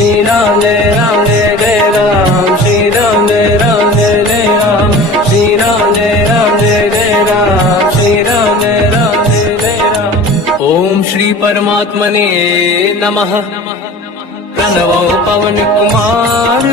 श्री राम जय जय राम, श्री राम जय जय राम, श्री राम जय जय राम, श्री राम जय जय राम। ओम श्री परमात्मने नमः। प्रणवो पवन कुमार,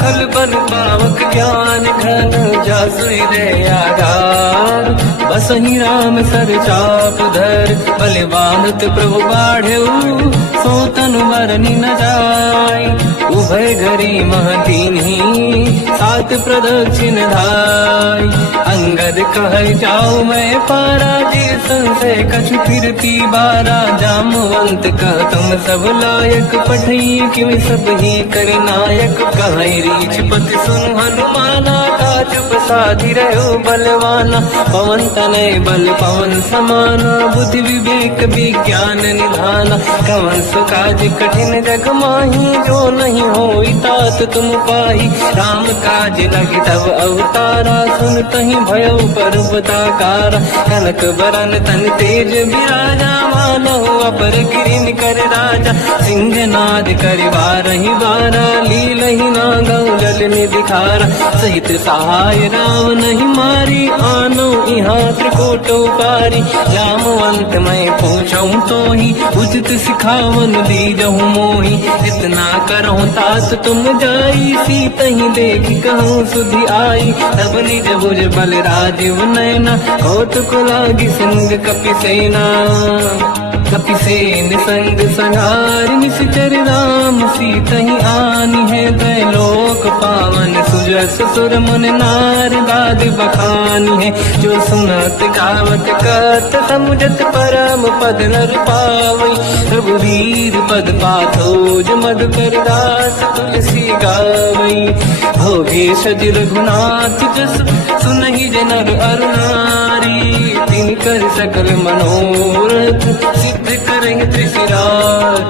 खल बल पावक ज्ञान घन, जासु हृदय आधार। बसहि राम सर चाप धर, बलवानत प्रभु बाढ़ऊ, सो तनु मरनि न जाय। उभय घरी महदीन्ही, सात प्रदक्षिण धाय। अंगद कह जाऊ मैं पारा, जी संशय कछु फिरती बारा। जामवंत कह तुम सब लायक, पठई किम सब ही कर नायक। कहीं रीछ पति सुन हनुमाना, काज प्रसादी रहो बलवाना। पवन तनय बल पवन समाना, बुद्धि विवेक विज्ञान निधाना। कवन सुकाज कठिन जग माही, जो नहीं होई तात तुम पाही। राम काज लगी तब अवतारा, सुन तहि भयो पर्वताकारा। कनक बरन तन तेज बिराजा, मानहु अपर गिरिन कर राजा। सिंहनाद करिवारहि बारा, लीलहि नागौ जल निधिखारा। सहित सहाय राम नहीं मारी, आनो इहाँ त्रिकोट उपारी। जामवंत मैं पूछऊँ तोहि, उचित सिखावन दीजहु मोहि। इतना करहु तात तुम जाई, सीतहि देख कहूँ सुधि आई। तब निज भुज बल राजीव नैना, कौतुक लागी सिंह कपिसेना। कपिसेन संग संहार, निश्चर राम सीतहि आनी है। त्रैलोक पावन सुजस सुर मुन नार, गाद बखानी है। जो सुनत गावत कहत, समुझत परम पद नर पावई। रघुवीर पद पाथोज मधुकर दास, तुलसी गावई। भोगे सज रघुनाथ जस, सुनहि जनर अरु नारी। तिन कर सकल मनोरथ, सिद्ध करें त्रिशिरार।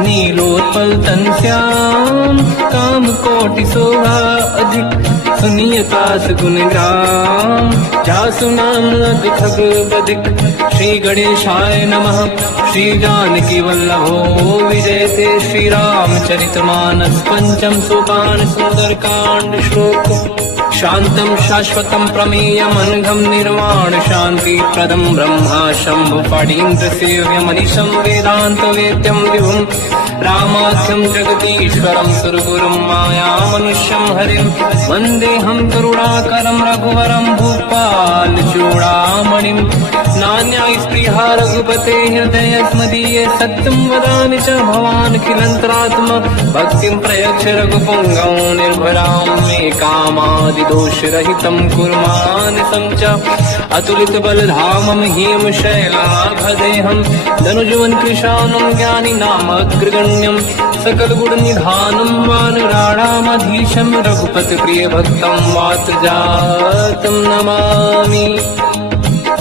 नीलोत्पल तन श्याम, काम कोटि शोभा अधिक। सुनिय तास गुण ग्राम, जासु नाम अग खग बदिक। श्री गणेशाय नमः। श्री जानकी वल्लभो विजयते, श्री रामचरित मानस। पंचम सोपान सुंदर कांड श्लोक। शांतं शाश्वतं प्रमेयम्, अनघं निर्वाण शांति प्रदं। ब्रह्मा शंभु फणीन्द्र सेव्यमनिशं, वेदांत वेद्यं विभुं। रामाख्यं जगदीश्वरं, सुरगुरुं मायामनुष्यं हरिं। वन्देऽहं करुणाकरं रघुवरं, भूपाल चूडामणिं। नान्या स्पृहा रघुपते हृदयस्मदीये, सत्यं वदामि च भवान् किलन्तरात्मा। भक्तिं प्रयच्छ रघुपुङ्गं, निर्भरां मे कामादिदोषरहितं कुर्मानसं च। अतुलित बलधामं हीम शैलाभदेहं, धनुजवन कृशानं ज्ञानी नाम अग्रगण्यं। सकल गुण निधानं वानराणामधीशं, रघुपति प्रिय भक्तं वात जातं नमामि।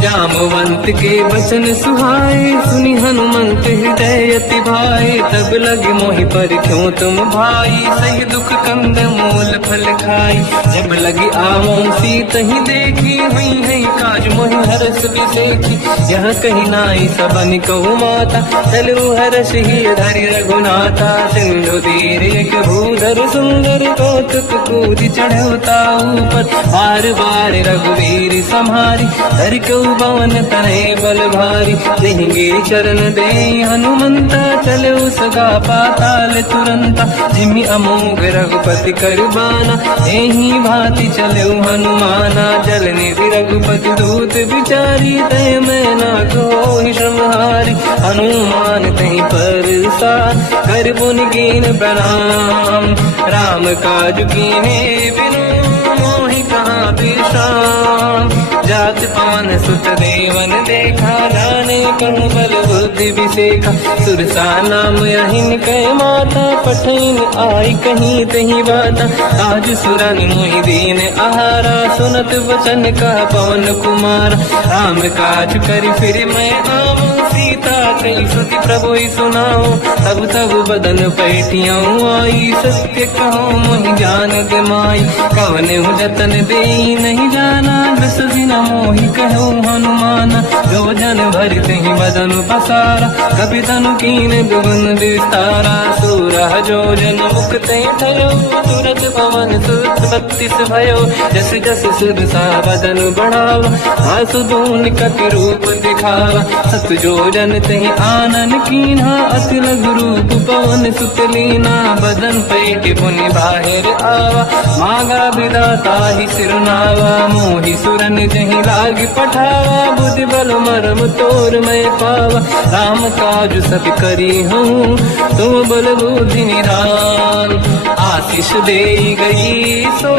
जामवंत के वचन सुहाए, सुनि हनुमंत हृदय अति भाए। तब लगे मोहि पर क्यों तुम भाई, सही दुख कंद मूल फल खाई। जब लगी आवों सीतहि देखी, हुई है काज मोहि हरस बिसेखी। यह कही नाई सबन कहु माता, चलु हरष ही धरि रघुनाथा। सिंधु तीर एक भूधर सुंदर, कौतुक कूदि चढ़ौता ऊपर। बार बार रघुवीर सम्हारी, धरि कऊ पवन तनय बल भारी। देंगे चरण दे हनुमंता, चले उसका पाताल तुरंता। जिमि अमोघ रघुपति कर बाना, एहि भांति चले हनुमाना। जल निधि रघुपति दूत विचारी, तय मैं ना कोहि श्रमहारी। हनुमान तहि परसार, कर पुनि कीन प्रणाम। राम काज कीन्हे बिनु, मोहि कहाँ विश्राम। जात पावन सुत देवन देखा, जाने कौन बल बुद्धि विसेखा। सुरसा नाम अहिन कह माता, पठन आई कहीं तही बाता। आज सुरन मोहि दीन आहारा, सुनत वचन का पवन कुमार। राम काज कर फिर मैं आऊं, सीता कई सुति प्रभु सुनाओ। तब तब बदन पैठियाँ आई, सत्य कहो मोहि जान गमाई। कवन जतन दे नहीं जाना, दस दिन मोहि कहु हनुमान, जो जन भरते ही बदन पसारा, कपि तनु कीन दुगुन विस्तारा। सूरह जो जन मुक्ते ठयो, तुरत पवन सुत 32 भयो। जस जस सुरसा बदन बढ़ावा, आसु दून कपि रूप दिखावा। सत जो जन तहि आनन कीन्हा, अति लघु रूप पवन सुत लीना। बदन पैठ पुनि बाहिर आवा, मांगा विधाता ही सिरनावा। मोहि सुरन जहि लाग पठावा, बुद्धि बल मरम तोर मैं पावा। राम काज सब करी हूँ, तुम बल बुद्धि निधान। आशीष दे गई सो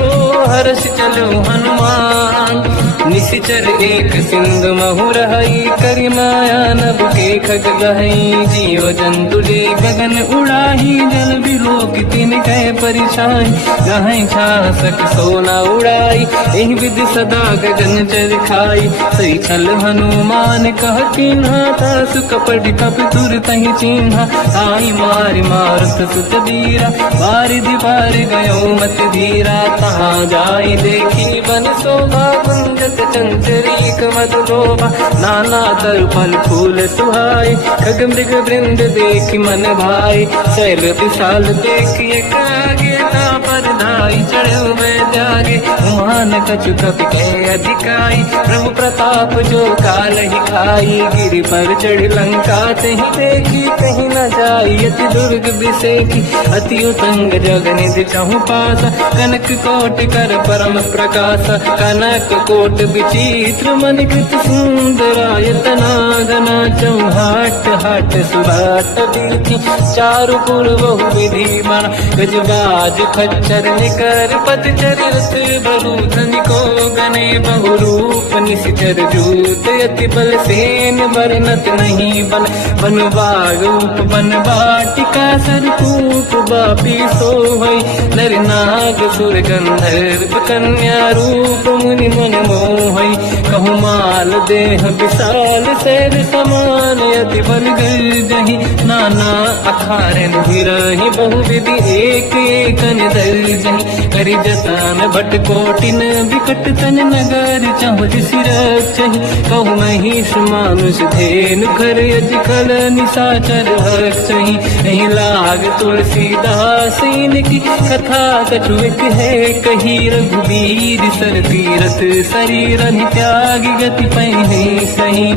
हर्ष चलो हनुमान। निशिचर एक सिंधु महु रहई, करि माया नभ के खग गहई। जीव जंतु ले गगन उड़ाही, जल बिलोक तिन कह परिछाई। जहाँ छासक सोना उड़ाई, एहि विधि सदा गगन चर खाई। सही छल हनुमान कह कीन्हा, तासु कपट कप तुर तहि चिन्हा। आई मारि मारुत सुत वीरा, बारिधि पार गयो मत धीरा। तहाँ जाई देखी बन शोभा, कुंजत चंचरीक मधु लोभा। नाना तर फल फूल सुहाई, खग मृग वृंद देखी मन भाई। शैल विशाल देखी एक आगे, ना पर धाई चढ़ो मैं त्यागे। मान कछु कपि के अधिकाई, प्रभु प्रताप जो काल ही खाई। गिरि पर चढ़ लंका तहि देखी, कहीं न जाई अति दुर्ग बिसेकी। अति उत्तंग जग निधि चहु पासा, कनक कोट कर परम प्रकाश। कनक कोट विचित्र मणिकृत सुंदरायतना घना। चौहाट हाट सुराट दीति, चारु पुर बहु विधि बना। गजबाज खच्चर निकर पतचर, रथ बरु धनिको गने बहु रूप। निशिचर जूत अति बल सेन, बरनत नहीं बन। बन बाग रूप बन बाटिका, सरकूप बापी सोहई। नर नाग सुर गंधर्व कन्या, रूप मुनि मन मोहई। कहु माल देह विशाल, शैल समान अति बल गर्जहि। नाना अखारन भिरहि, बहु विधि एक एकन दर्जहि। करि जतन भट कोटिन, विकट तन नगर चहु सिरचहि। कहु महिष मानुष धेनु, खर अजकल निशाचर हर्षहि। एहि लाग तुलसीदास इनकी, कथा कछु एक है कही। रघुबीर सर तीरथ शरीर, त्याग गति पहि सही।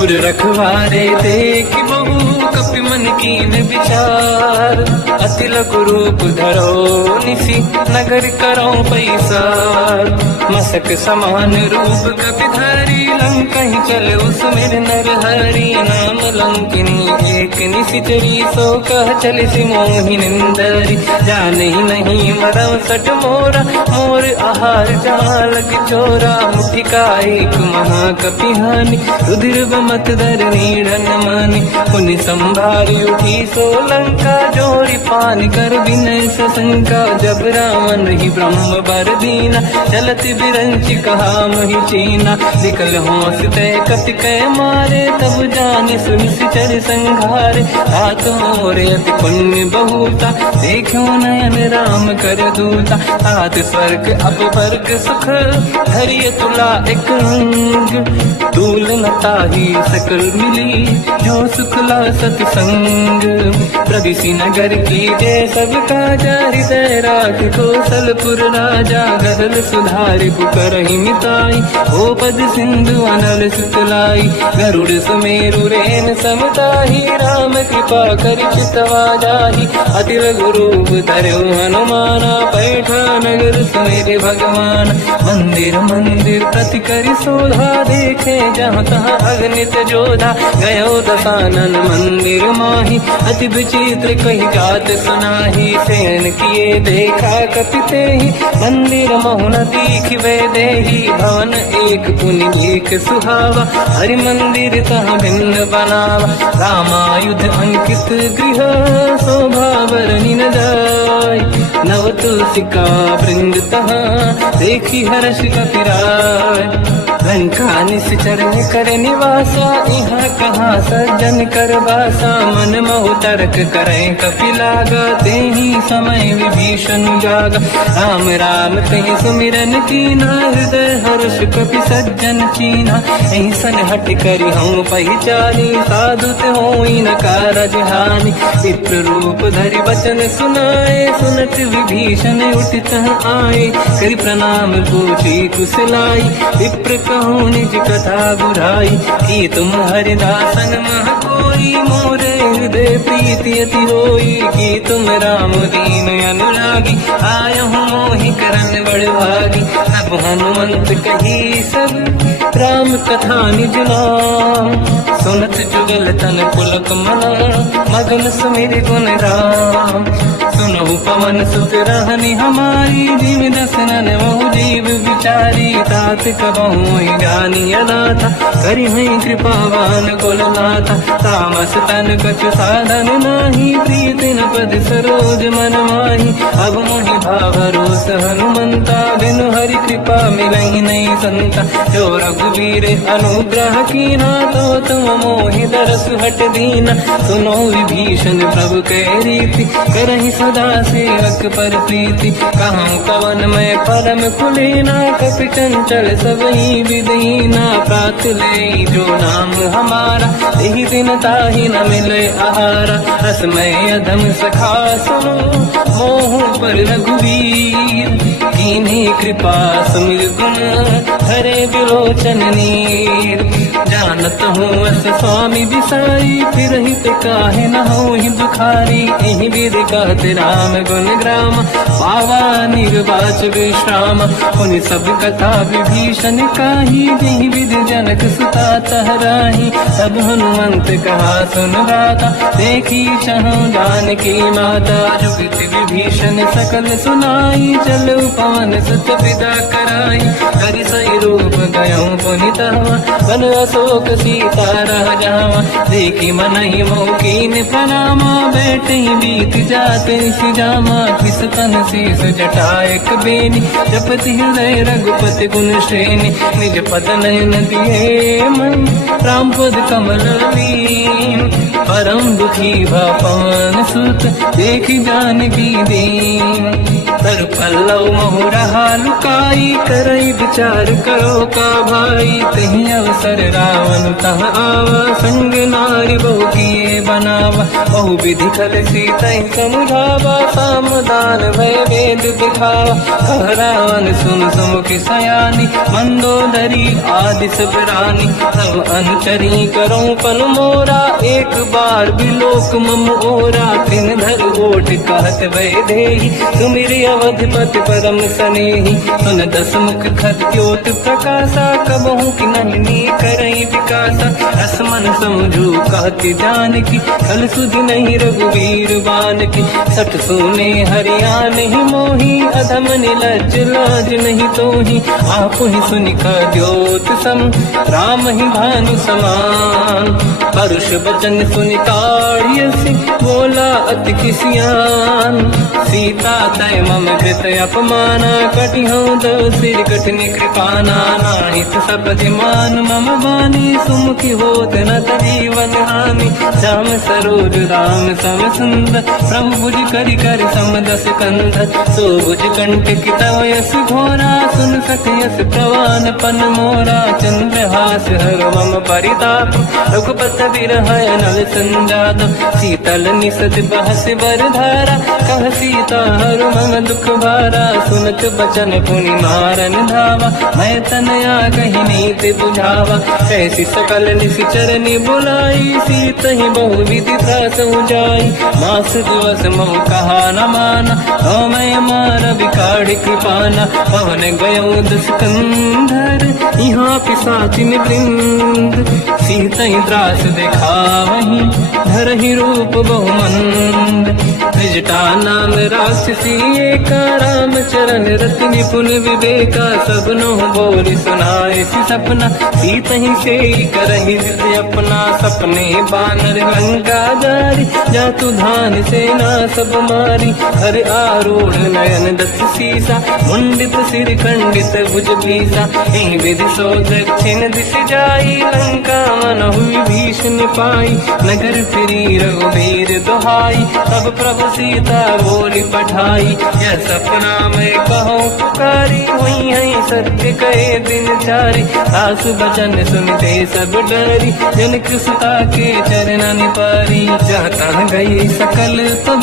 उर रखवारे देख बहु, कपि मन कीन विचार। अति लघु रूप धरो निशि, नगर करो पैसार। मसक समान रूप कपि धरी, लंकहि चलो सुमिर नर हरि। नाम लंकिनी एक निशिचरी, सो कह चलिसि मोहि निंदरी। जाने नहीं मरम सट मोरा, मोर आहार जालक चोरा। मुठिका एक महाकपि हानि, रुधिर बमत धर नीड़न मानि। पुनि संभारी उठी सो लंका, जोरी पानी कर विनय सशंका। जब रावण ही ब्रह्म बर दीना, चलत बिरंच कहा मोहि चीना। निकल होश तय कपि कै मारे, तब जाने सुनिश्चर संघारे। हाथ मोरे अति पुण्य बहुता, देखो नयन राम कर दूता। हाथ स्वर्ग अब वर्ग सुख, धरिय तुला एक अंग। दूल लता ही सकल मिली, जो सुखला सतसंग। प्रदिशि नगर की जय सब काजा, हृदय राख कौशलपुर राजा। गरल सुधारि पुकरहि मिताई, ओ पद सिंधु अनल सुतलाई। गरुड़ सुमेरु रेन समताहि, राम कृपा करि चितवा जाहि। अति लघु रूप धरऊ हनुमाना, पैठा नगर सुमेरि भगवान। मंदिर मंदिर प्रति करि शोधा, देखे जहाँ तहाँ अगणित जोधा। गयो दशानन मंदिर माहि, अति विचित्र कही जात सुनाही। सेन किए देखा कपि तेहि, मंदिर महु न दीखिबे देहि। भवन एक पुनि एक सुहावा, हरि मंदिर तहाँ भिन्न बनावा। रामायुध अंकित गृह, शोभा बरनि न जाय। नव तुलसिका वृंद तहाँ, देखी हर्ष कपि राय। लंका निश्चर कर निवासा, यहाँ कहाँ सज्जन कर वासा। मन महु तर्क करें कपिलागा, ते ही समय विभीषण जागा। राम राम कहीं सुमिरन कीना, हृदय हर्ष कपि सज्जन चीना। ऐसन हट करी हम पहचानी, साधु ते होई न कारज हानि। विप्र रूप धरि वचन सुनाए, सुनत विभीषण उठित आए। करि प्रणाम पूछी कुशलाई, विप्र कहूँ निज कथा बुराई। कि तुम हरिदासन मह कोई, मोरे हृदय प्रीति अति होई। कि तुम राम दीन अनुरागी, आयहु मोहि करन बड़ भागी। तब हनुमंत कही सब राम कथा निज नाम। सुनत जुगल तन पुलक मना, मगन सुमिर गुण राम। सुनहु पवन सुत रहनि हमारी, जीव दसनन महु जीव विचारी। तात कबहु जानी अनाथा, करिहै कृपावान कुलनाथा। तामस तन कछु साधन नाही, प्रीति न पद सरोज मन माही। अब मोहि भावरोस हनुमंता, बिनु हरि कृपा मिलहि नहीं संता। जो रघुवीर अनुग्रह कीना, तो तुम मोहि दरस हट दीना। सुनो विभीषण प्रभु के रीति, करहि सदा सेवक पर प्रीति। कहूँ कवन मैं परम कुलीना, कपि चंचल सबहि विदीना। प्रात ले जो नाम हमारा, यही दिन ताहि न मिले आहारा। रसमय अधम सखा सुनो, मोह पर रघुवीर। कीन्ही कृपा सुमिर गुण, हरे बिलोचन नीर। जानत हूँ अस स्वामी बिसाई, फिर हित काहे न होहि दुखारी। एहि विधि कहत राम गुण ग्राम, पावा निर्वाच विश्राम। उन सब कथा विभीषण काही, जेहि विधि जनक सुता तहराही। तब हनुमंत कहा सुन गाता, देखी चहु जानकी माता। जुगत विभीषण सकल सुनाई, चलु पवन सुत पिता कराई। करि सहि रूप गयऊँ पुनितवा, बन अशोक सीता रह जावा। देखी मनहि मोह कीन प्रणामा, बैठे बीत जात निशि जामा। किस तन शीस जटायक बेनी, जपति हृदय रघुपति गुण श्रेणी। निज पद नयन दिए मन, राम पद कमल लीन। परम दुखी भा पवन सुत, देखी जानकी दीन। तर पल्लव महु रहा लुकाई, करई विचार करो का भाई। तहि अवसर रावण तह आवा, संग नारी बहु किए बनावा। बहु विधि खल सीतहि समुझावा, सामदान भय वेद दिखावा। कह रावण सुन सुमुख सयानी, मंदोदरी आदि सब रानी। सब अनुचरी करो पन मोरा, एक बार बिलोक मम ओरा। तिन धर ओट कहत भय देहि, सुमिरि अवधपति परम सनेहि। सुन दस मुख खद्योत प्रकाशा, कबहु कि नहिनी करई विकासा। असमन समझू कहति जानकी, कल सुधि नहीं रघुवीर बानकी। सठ सुने हरिया नहीं मोही, अधम निलज्ज लाज नहीं तोही। आपु ही सुनि खद्योत सम, राम ही भानु समान। परुष बचन सुनि ताड़ियसि, बोला अति किसियान। सीता तय मम कृत अपमाना, कटिहऊँ दो सिर कठिन कृपाना। नाहित सपति मान मम बानी, सुमुखी होत न जीवन हानि। श्याम सरोज राम सम सुंदर, प्रभु भुज करि कर समदस कंध। सो भुज कंटक तव यस घोरा, सुन सक यस प्रवान पन मोरा। चंद्रहास हर मम परिताप, रघुपत बिरह नल संजात। शीतल निसत बहस बरधारा, कह सीता हर मम दुख भारा। सुनत बचन पुनि मारन धावा, मैं तनया कही नीति बुझावा। कैसी सकल निश्चर बुलाई, सीतहि बहु विधि त्रास जाई। मास दिवस मोह कहा न माना, तो मैं मार बिकाड़ कृपाना। पवन गयो दुष्कंधर, यहाँ पिशाचिन वृंद। सीतहि त्रास दिखावहीं, धरहि रूप बहुमंद। त्रिजटा नाम राक्षसी एका, राम चरण रति निपुण विवेका, सबनो बोल सुनाए सी सपना, सीत ही से करहि जित अपना, सपने बानर लंका जारी, जातु धान सेना सब मारी, हर आरूढ़ नयन दत्त सीसा, मुंडित सिर खंडित भुज भीसा, एहि विधि सो दक्षिण दिश जाई, लंका मनहु विभीषण पाई, नगर फिरी रघुबीर दुहाई, तब प्रभु सीता बोली पठाई, यह सपना मैं कहूँ पुकारी, हुई है सत्य कहे दिन चारी, सास बचन सुनते सब डरी, जनक सुता के चरण पारी, जहाँ गई सकल तब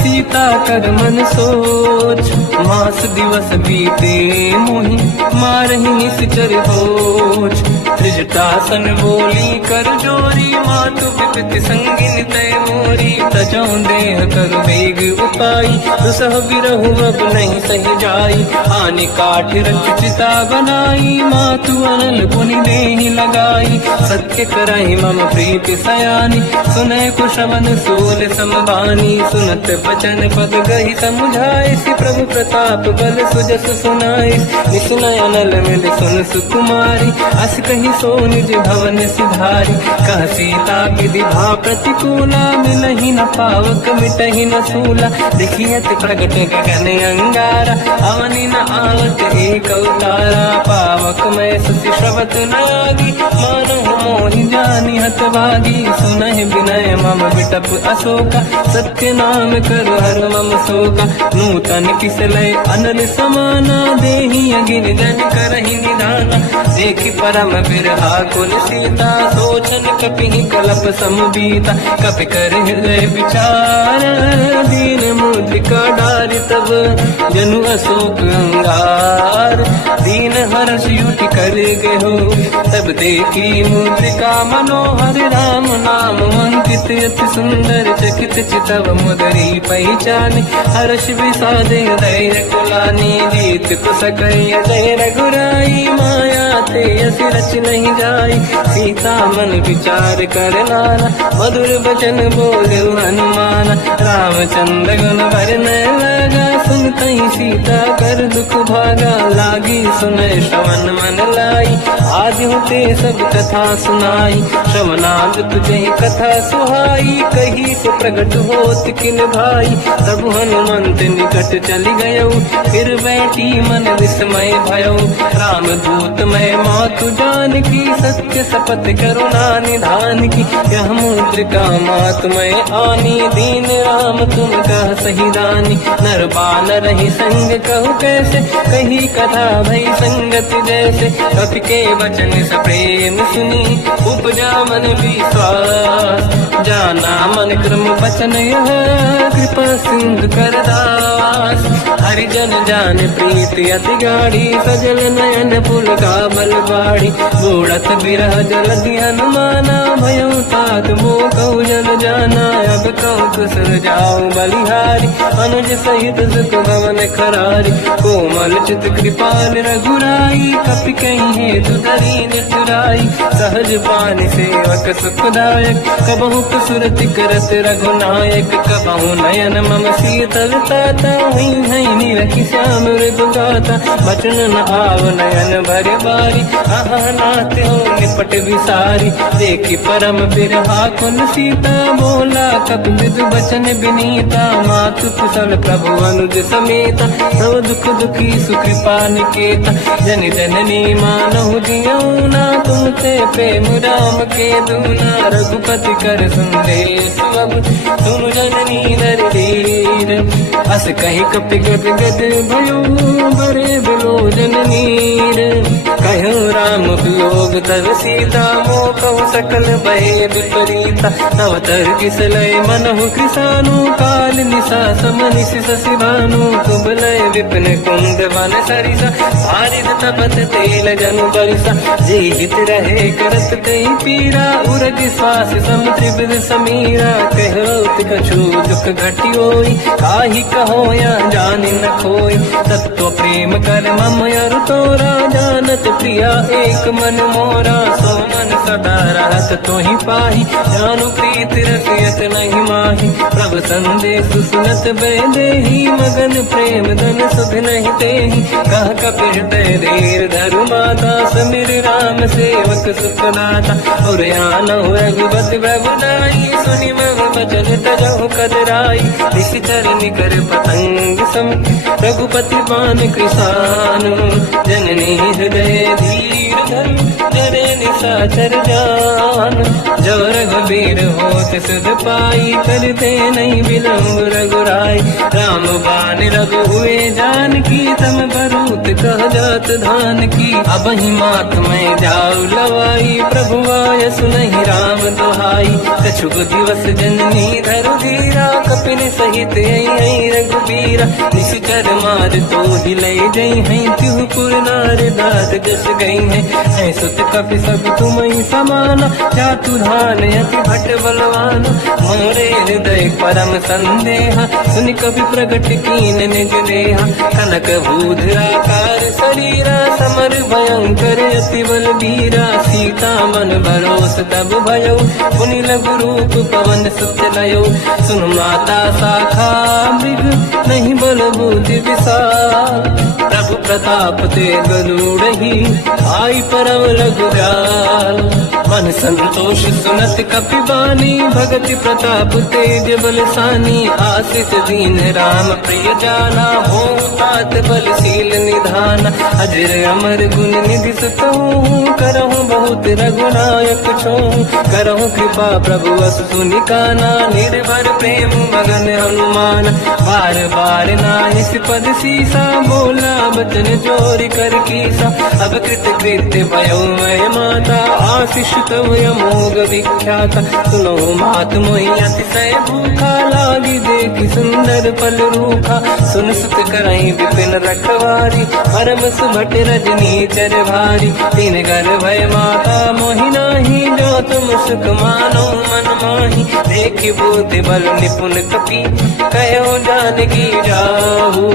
सीता कर मन सोच, मास दिवस बीते मोहि मारहि निश्चर होच, त्रिजटासन बोली कर जोरी, मातु विपति संगिन तय मोरी, तजौ देह कर वेग उपाई, दुसह बिरहु अब नहीं सही जाई, आने काठ रच चिता बनाई, मातु अनल पुनि देहि लगाई, सत्य कराई मम प्रीति सयानी, सुनय कुशवन सूल समबानी, सुनत बचन पद गहि समुझाए, सि प्रभु प्रताप बल सुजस सुनाई, निसुनय अनल मिल सुन सुकुमारी, अस कहि सो निज भवन सिधारी, कह सीता विधि भा प्रतिकूला, मिलहि न पावक मिटहि न सूला, देखियत प्रगट गगन अंगारा, अवनि न आवत एक अवतारा, पावक मैं सुसि श्रवत न आगी, मानहु मोहि जानि हत भागी, सुनहि विनय मम विटप अशोका, सत्य नाम करु हर मम शोका, नूतन किसलय अनल समाना, देहि अगिन जन करहि निधाना, देखि परम बिरहा कुल सीता, सोचन कपिहि कलप समबीता, कपि कर हृदय विचार, दीन मुद्रिका डारि तब जनु अशोक अंगार, दीन हर्ष युति कर गेहु, तब देखी मुद्रिका मनोहर, राम नाम अंकित अति सुंदर, चकित चितव मुदरी पहचान, हर्ष विषादे धैर्य कुलानी, जीत कुसकय जय रघुराई, माया ते अस रच नहीं जाई, सीता मन विचार कर नाना, मधुर बचन बोले हनुमान, रामचंद्र गुण वरनय लगा, सुनतहि सीता कर दुख भागा, लागी सुनय श्रवण मन लाई, आज होते सब कथा सुनाई, श्रवणागत तुझे कथा सुहाई, कही से प्रगट होत किन भाई, तब हनुमंत निकट चली गयो, फिर बैठी मन विस्मय भयो, राम दूत मैं मातु जान की, सत्य शपथ करुणा निधान की, यह मुद्रिका मात मैं आनी, दीन राम तुम कह सही दानी, नर बानर ही संग कहु कैसे, कही कथा भई संगत जैसे, कपि के वचन सप्रेम सुनी, उपजा मन विश्वास, जाना मन क्रम वचन यह, कृपा सिंधु कर दास, हरिजन जान प्रीति अति गाढ़ी, सजल नयन पुल का बल बाढ़ी, बूढ़त बिरह जल हनुमाना, भयो तात मोह कहु जल जाना, अब कहु कुशल जाओ बलिहारी, अनुज सहित सुख भवन खरारी, कोमल चित कृपाल रघुराई, कपि कहीं हेतु दरीन चुराई, सहज पान सेवक सुखदायक, कबहु कुसुरति करत रघुनायक, कबहु नयन मम शीतल ताता, हुई है निरखि श्याम मृदुगाता, बचन न आव नयन भर बारी, आहा नाते हो निपट विसारी, देखि परम बिरहा कुल सीता, बोला कपि मृदु बचन विनीता, मातु कुशल प्रभु अनुज समेता, सब दुख दुखी सुकृपा निकेता, जन जननी मानहु जियौना, तुम ते प्रेम राम के दूना, रघुपति कर संदेश अब तुम जननी नर धीर, अस कहि कपि गद गद भयो, बरे बिलोचन नीर, कहो राम वियोग तब सीता, मोह कहु सकल भय विपरीता, तव तर किसलय मनहु कृसानु, काल निशा समनिश शशि भानु, कुबलय विपिन कुंद वन सरिसा, पारिद तपत तेल जनु बरिसा, जीवित रहे करत कई पीरा, उरग श्वास सम त्रिविध समीरा, कहत कछु दुख घटी होई, काहि कहो या जानि न खोई, तत्व प्रेम कर मम अरु तोरा, जानत प्रिया एक मन मोरा, सो मन सदा रहत तो ही पाही, जानु प्रीत रसियत नहीं माही। प्रभु संदेश सुनत बैदेही, मगन प्रेम धन सुध नहीं तेही। कह कपि हृदय धीर धरु माता, समीर राम सेवक सुखदाता। और आनहु रघुपति प्रभुदाई, सुनि मम बचन तजहु कदराई। निश्चर निकर पतंग सम, रघुपति बान कृसानु। जननी हृदय धीर धरु, जरे निशाचर जान। जो रघुबीर होत सुध पाई, करते नहीं विलम्ब रघुराई। राम बान रघु हुए जानकी, तम भरूत कह जात धान की। अब ही मात में जाऊ लवाई, प्रभु आय सुनहि राम दुहाई। कछुक दिवस जननी धरु धीरा, कपिन सहित आई रघुबीरा। निश्चर मार तो हिलै जई हैं, तिहु पुर नार दात जस गई हैं। सुत कपि सब तुमहि समाना, जातु धान अति भट बलवाना। मोरे हृदय परम संदेहा, सुनि कपि प्रगट कीन निज देहा। कनक भूधराकार शरीरा, समर भयंकर अति बलबीरा। सीता मन भरोस तब भयो, पुनि लघु रूप पवन सुत लयो। सुन माता शाखा मृग, नहीं बल बुद्धि विशाल। प्रभु प्रताप ते गरुड़हि, आई परम रघुराल। मन संतोष सुनत कपि बानी, भगति प्रताप तेज बलसानी। आशीष दीन राम प्रिय जाना, हो तात बलशील निधान। अजर अमर गुण निधि सुतहु, करहु बहुत रघुनायक छोहु। करहु कृपा प्रभु अस सुनि काना, निर्भर प्रेम मगन हनुमान। बार बार नाहिस पद सीसा, बोला बचन जोरि कर कीसा। अब कृत कृत्य भयो मैं माता, आशीष तव अमोघ विख्याता। सुनो मात मोहि अतिशय भूखा, लागी देखि सुंदर फल रूखा। सुन सुत करहि विपिन रखवारी, परम सुभट रजनी चर भारी। तीन घर भय माता मोहि नाही, जो तुम सुख मानो मन माही। देखि बुद्धि बल निपुण कपि, कहो जानकी जाहू।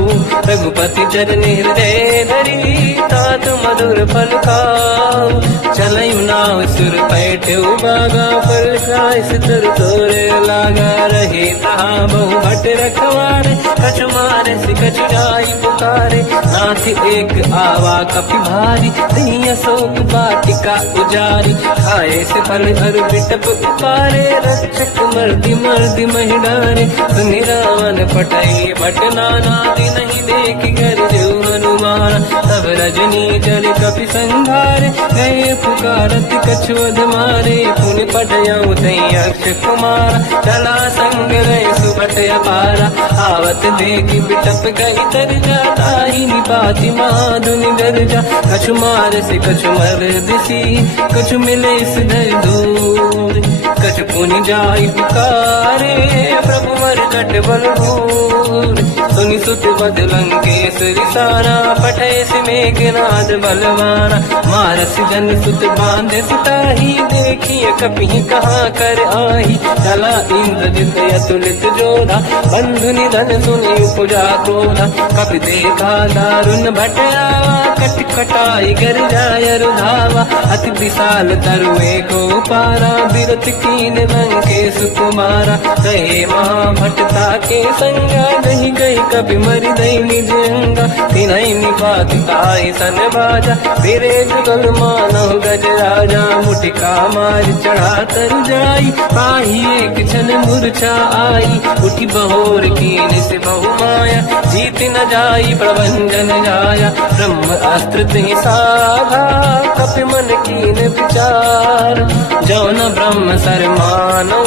रघुपति चरण हृदय धरी, तात मधुर फल खाऊ। चलयु नाव सुर पैठे बागा, फल खाय सितर तोरे लागा। रहे तहाँ बहु भट रखवारे, कछु मारे से कछु जाई पुकारे। नाथ एक आवा कपि भारी, दही अशोक वाटिका उजारी। खाए से फल हर बिटप उपारे, रक्षक मर्दि मर्दि महि डारे। सुनि रावण पटई भट नाना, नहीं देख कर जो हनुमान। तब रजनी जल कपि संघारे, गए पुकारत कछुअध मारे। पुनि पटयऊ तई अक्ष कुमार, चला संग रहे सुभट अपारा। आवत देखि बिटप गई तर जाता, ही निपाति माधुनि गर्जा। कछु मार से कछु मर दिसी, कछु मिले सिधर दूर। कछु पुनि जाई पुकारे, प्रभु मर कट बल भूर। सुनि सुत बद लंकेश रिसाना, पठय से मेघनाद बलवाना। मारस जन सुत बांधे सिताही, देखिए कपि कहाँ कर आही। चला इंद्रजित अतुलित जोधा, बंधु निधन सुनि उपजा क्रोधा। कपि देखा दारुण भट आवा, कट कटाई गर जाय रुधावा। अति विशाल तरुए को पारा, बिरत कीन लंकेश कुमारा। कहे महाभटता के संगा, दही गई कपि मरि दई निज अंगा। तिनहि निपाति ताहि सन बाजा, फिरे जुगल मानव गज राजा। मुटिका मार चढ़ा तर जाई, पाही एक क्षण मूर्छा आई। उठी बहोर कीन से बहु माया, जीत न जाई प्रभंजन जाया। ब्रह्म अस्त्र तिहि साधा, कपि मन कीन विचार। जौन ब्रह्म सर मानो,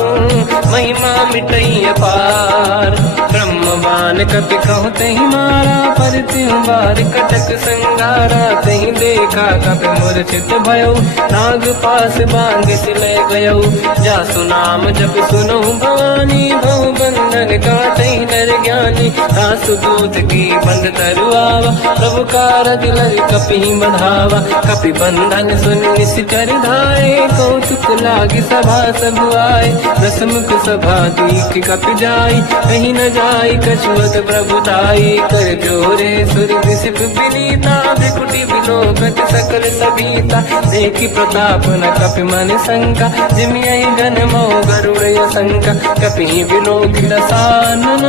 महिमा मिटई अपार। ब्रह्म बान कपि कहु तहि मारा, पर तिहु बार कटक संगारा। तहि देखा कपि मूर्छित भयो, नाग पास बांग सिलय गयो। जासु नाम जप सुनहु भवानी, भव बंधन काटहि नर ज्ञानी। ज्ञानी, दासु दूत की बंद तरुआवा, प्रभु कारज लग कपि बढ़ावा, कपि बंधन सुन निश्चर धाये, कौतुक लागी सभा सब आए, दसमुख सभा दीख कपि जाई, कहीं न जाई कछुअत प्रभु दाई, कर जोरे सुर विसिप विनीता, बिकुटी बिलोकत सकल सबीता, देखी प्रताप न कपि मन शंका, जिमियहि जन मोह गरुड़ शंका, कपि बिलोकित सानन,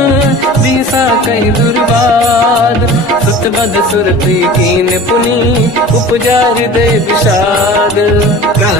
दिशा कहीं दुर्बाद, सुत बद सुरति कीन पुनी, उपजा हृदय विषाद,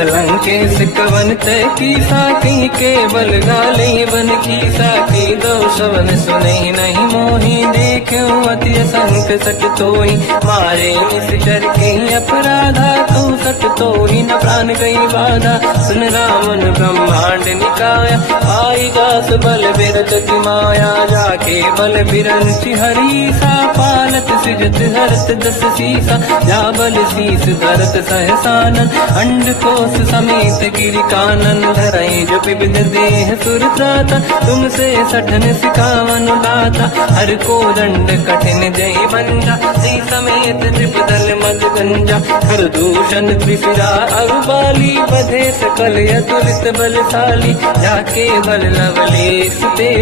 लंकेश कवन तय कीसा, कहीं केवल गाले बन कीसा, की दो शवन सुने नहीं मोही, देखे अति संत सट तोई, मारे निश्चर के अपराधा, तू सट तोही न प्राण गई बाधा, सुन रामन ब्रह्मांड निकाया, आई जास बल बिरचति माया, जाके बल बिरंचि हरीसा, पालत सिजत हरत दस सीसा, जा बल शीस धरत सहसानन, अंड कोश समेत गिरि कानन, धरई जो विविध देह सुर त्राता, तुमसे सठन सिखावन दाता, हर को दंड कठिन जय बंजा, सी समेत त्रिपदल मद गंजा, हर दूषण त्रिशिरा अरुबाली, बधे सकल अतुलित बलशाली, जाके बल लवलेश ते,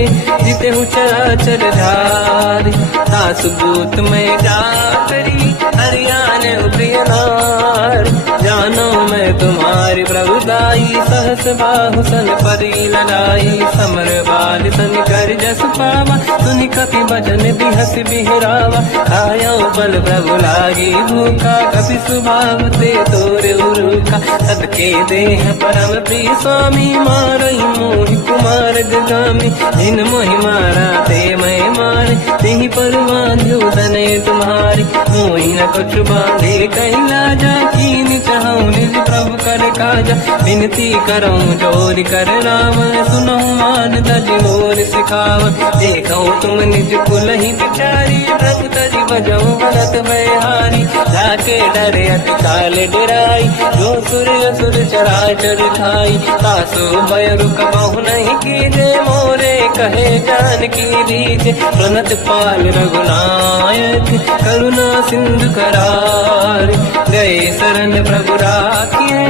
जिते चराचर धारी, दासु दूत में जाकरी, हरियाने प्रिय नार, जानो मैं तुम्हारी प्रभुदाई, सहस बाहु सन परी लड़ाई, समर बाल सन कर जस पावा, सुनि कपि भजन बिहस बिहरावा, आयो बल प्रभु लागी भूखा, कपि स्वभाव ते तोरे उरुखा, सबके देह परम प्रिय स्वामी, मारई मोहि कुमार गगामी, जिन मोहि मारा ते मैं मारे, तेहि पर बांध्यो तने तुम्हारी, मोहि न कुछ बांधे कैला जा, कीन चाहूं निज प्रभु कर काजा, विनती करऊं जोर कर राम, सुनऊं मान तज मोर सिखाव, देखऊं तुम निज कुल ही बिचारी, प्रभु तज बजऊं बनत हारी, जाके डरे अति काल डराई, जो सुर असुर चराचर खाई, तासु भय रुक बहु नहीं कीजे, मोरे कहे जान की दीजे, प्रणत पाल रघुनायक, करुणा सिंधु करार, गए शरण प्रभु राखिए,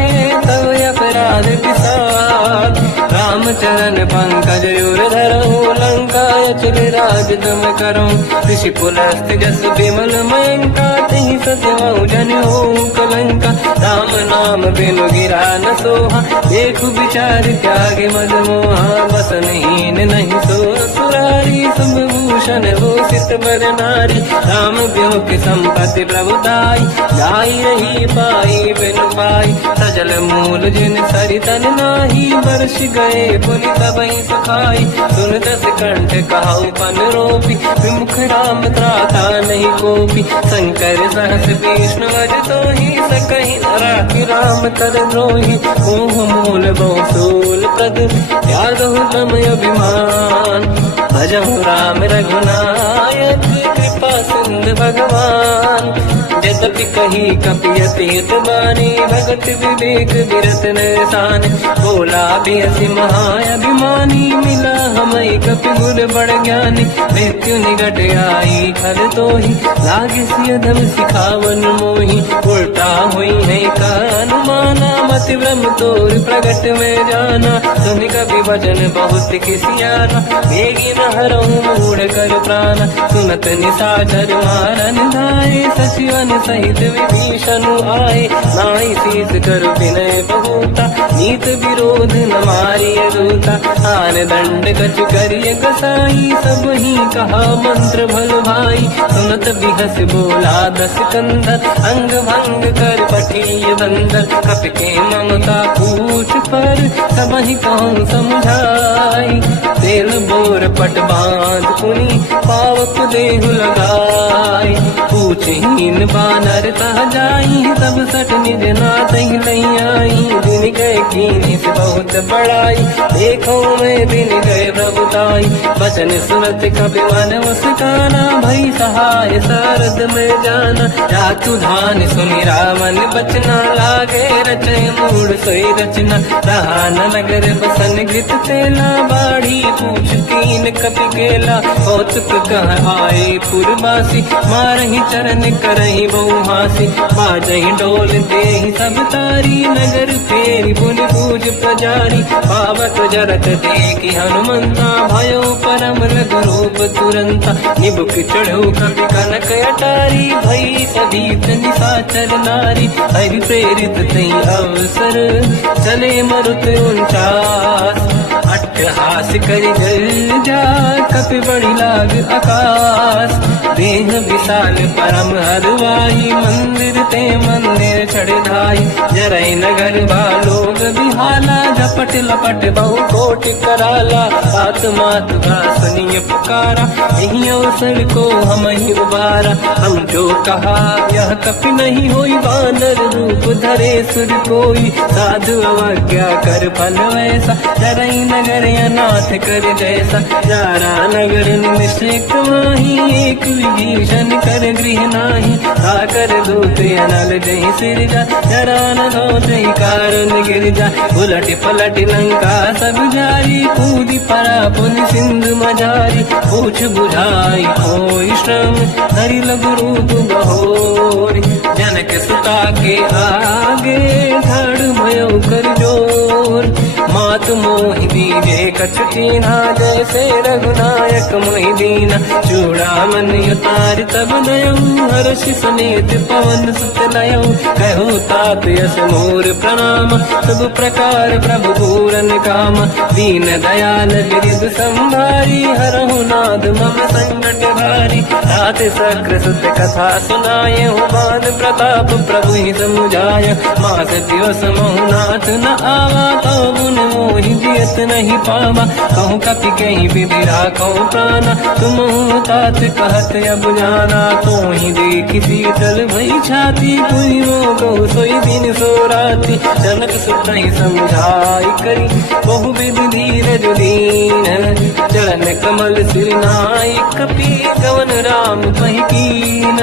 तव अपराध विसार, रामचरण पंकज उर धरऊं, लंका अचल राज तुम करूं, ऋषि पुलस्त जस विमल मयंका, तिहि ससवऊं जन होऊं कलंका, राम नाम बिनु गिरा न सोहा, देखु विचार त्यागे मद मोहा, बसनहीन नहीं सो सुरारी, शुभ भूषण भूषित बर नारी, राम ब्योह की संपत्ति प्रभुताई, जाई रही पाई बिनु पाई, सजल मूल जिन सरितन नाही, वर्ष गए पुनि तबहि सुखाई, सुन दस कंठ कहाऊ पन रोपी, विमुख राम त्राता नहीं कोपी, शंकर सहस विष्णु अज तोहि, सकहि न राखि राम कर द्रोही, मोह मूल बहुसूल प्रद, त्यागहु तम अभिमान, भजहु राम रघुनायक, कृपा सिंधु भगवान, यद्यपि कही कपि अतीत बानी, भगत विवेक विरत निशान, बोला बेसी महाअभिमानी, मिला हमें कपि गुर बड़ ज्ञानी, मृत्यु निकट आई खल तोहि, लागे सियधम सिखावन मोहि, उल्टा हुई है का अनुमाना, मति ब्रह्म तोर प्रगट में जाना, सुनि कपि वचन बहुत किसियाना, बेगी न हरऊं मूढ़ कर प्राण, सुनत निशाचर मारन धाये, सचिवन सहित विभीषण आए, नाई शीस कर विनय बहुता, नीत विरोध न मारिय दूता, आन दंड कछ करिय कसाई, सब ही कहा मंत्र भल भाई, सुनत बिहस बोला दस कंधर, अंग भंग कर पठिय बंदर, कपि के ममता पूछ पर, सब ही कौन समझाई, तेल बोर पट बांध पुनि, पावक देहु लगाई, ऊंचहीन बानर तह जाई, सब सट निज नाथ ही नहीं आई। दिन गए कीनी से बहुत बड़ाई, देखो मैं दिन गए प्रभुताई। बचन सुनत कपि मन मुस्काना, भई सहाय सरद में जाना। जातु धान सुनि रावण बचना, लागे रचे मूड सोई रचना। रहा न नगर बसन गीत तेला, बाढ़ी पूछ कीन कपि केला। कौतुक कह आए पुरवासी, मारही चरण करही बहु हासी। बाजही डोल देहि सब तारी, नगर फेरी पुन पूज प्रजारी। पावक जरत देखी हनुमंता, भयो परम लघु रूप तुरंता। निबुक चढ़ो कपि कनक अटारी, भई सभीत निशाचर नारी। हरि प्रेरित तई अवसर, चले मरुत 49। अट्टहास करि जल जा, कपि बड़ी लाग आकाश। देह विशाल परम हरवाई, मंदिर ते मंदिर चढ़ धाई। जरई नगर बालोग बिहाला, झपट लपट बहु कोटि कराला। आत्मात का सुनिय पुकारा, यही अवसर को हम ही उबारा। हम जो कहा यह कपि नहीं होई, वानर रूप धरे सुर कोई। साधु अवज्ञा कर फल वैसा, जरई नगर अनाथ कर जैसा। जारा नगर निमिषेक माही, एक विभीषण कर गृह नाही। आकर दूत अनल जही सिर जा, जरा न दो कारण गिर जा। उलट पलट लंका सब जारी, कूदी परा पुन सिंधु मझारी। पूछ बुझाई कोई श्रम, हरि लघु रूप बहोरी। जनक सुता के आगे, ठाड़ भयो कर जोर। मात मोहि दीजे कछ कीन्हा, जैसे रघुनायक मोहि दीना। चूड़ामन उतार तब नयऊ, हर्षि समेत पवन सुत नयऊ। कहो तात यस मोर प्रणाम, सब प्रकार प्रभु पूरन काम। दीन दयाल गिरिध संभारी, हरहु नाद मम संकट भारी। तात सक्र सुत कथा सुनाए, बान प्रताप प्रभु ही समुझाय। मास दिवस महु नाथ न आवा, तो गुण मोहि जियत नहीं पावा। कहूँ कपि कहीं विधि राखो प्राणा, तुम तात कहत अब जाना। तो ही देखी शीतल भई छाती, पुइयो को सोई दिन सो राती। जनक सुत ही समझाई करी, बहु विधि धीरज दीन। चरण कमल सिर नाई, कपि गवन राम पहि कीन।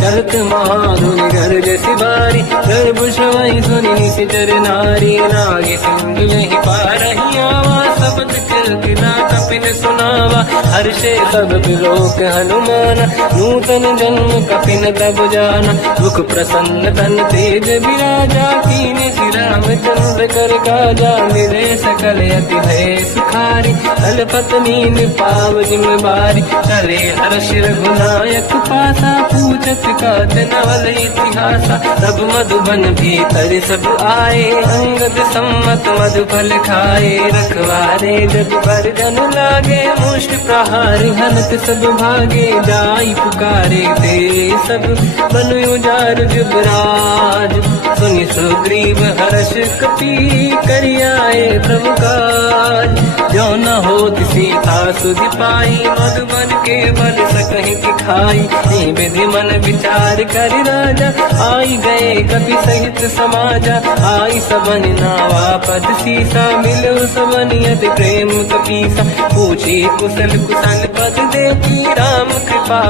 चलत महाधुनि गर्ज सिबारी, गर्भ श्रवहि सुनि निशिचर नारी। नागे सिंधु यही पारहि आवा, शब्द कीर्तना कपिन सुनावा। हर्षे सब लोक हनुमाना, नूतन जन्म कपिन तब जाना। मुख प्रसन्न तन तेज विराजा, कीने श्री रामचंद्र कर काजा। मिले सकल अति भय सुखारी, तलपत मीन पाव जिम बारी। चले हर्ष रघुनायक पासा, पूछत कात नवल इतिहासा। तब मधुबन भीतर सब आए, अंगद सम्मत मधुफल खाए। रखवारे जब पर जन लागे, मुष्ट प्रहार हनत सब भागे। जाई पुकारे ते सब, बन उजार जुबराज। सुनि सुग्रीव हर्ष कपि, करि आए प्रभु काज। जो न होत सीता सुधि पाई, मधुबन के बल सकहि दिखाई। विधि मन विचार कर राजा, आई गए कपि सहित समाजा। आई सबन नावा पद सीसा, मिलो सबन यद प्रेम कपीसा। पूछी कुशल कुशल पद देखी, राम कृपा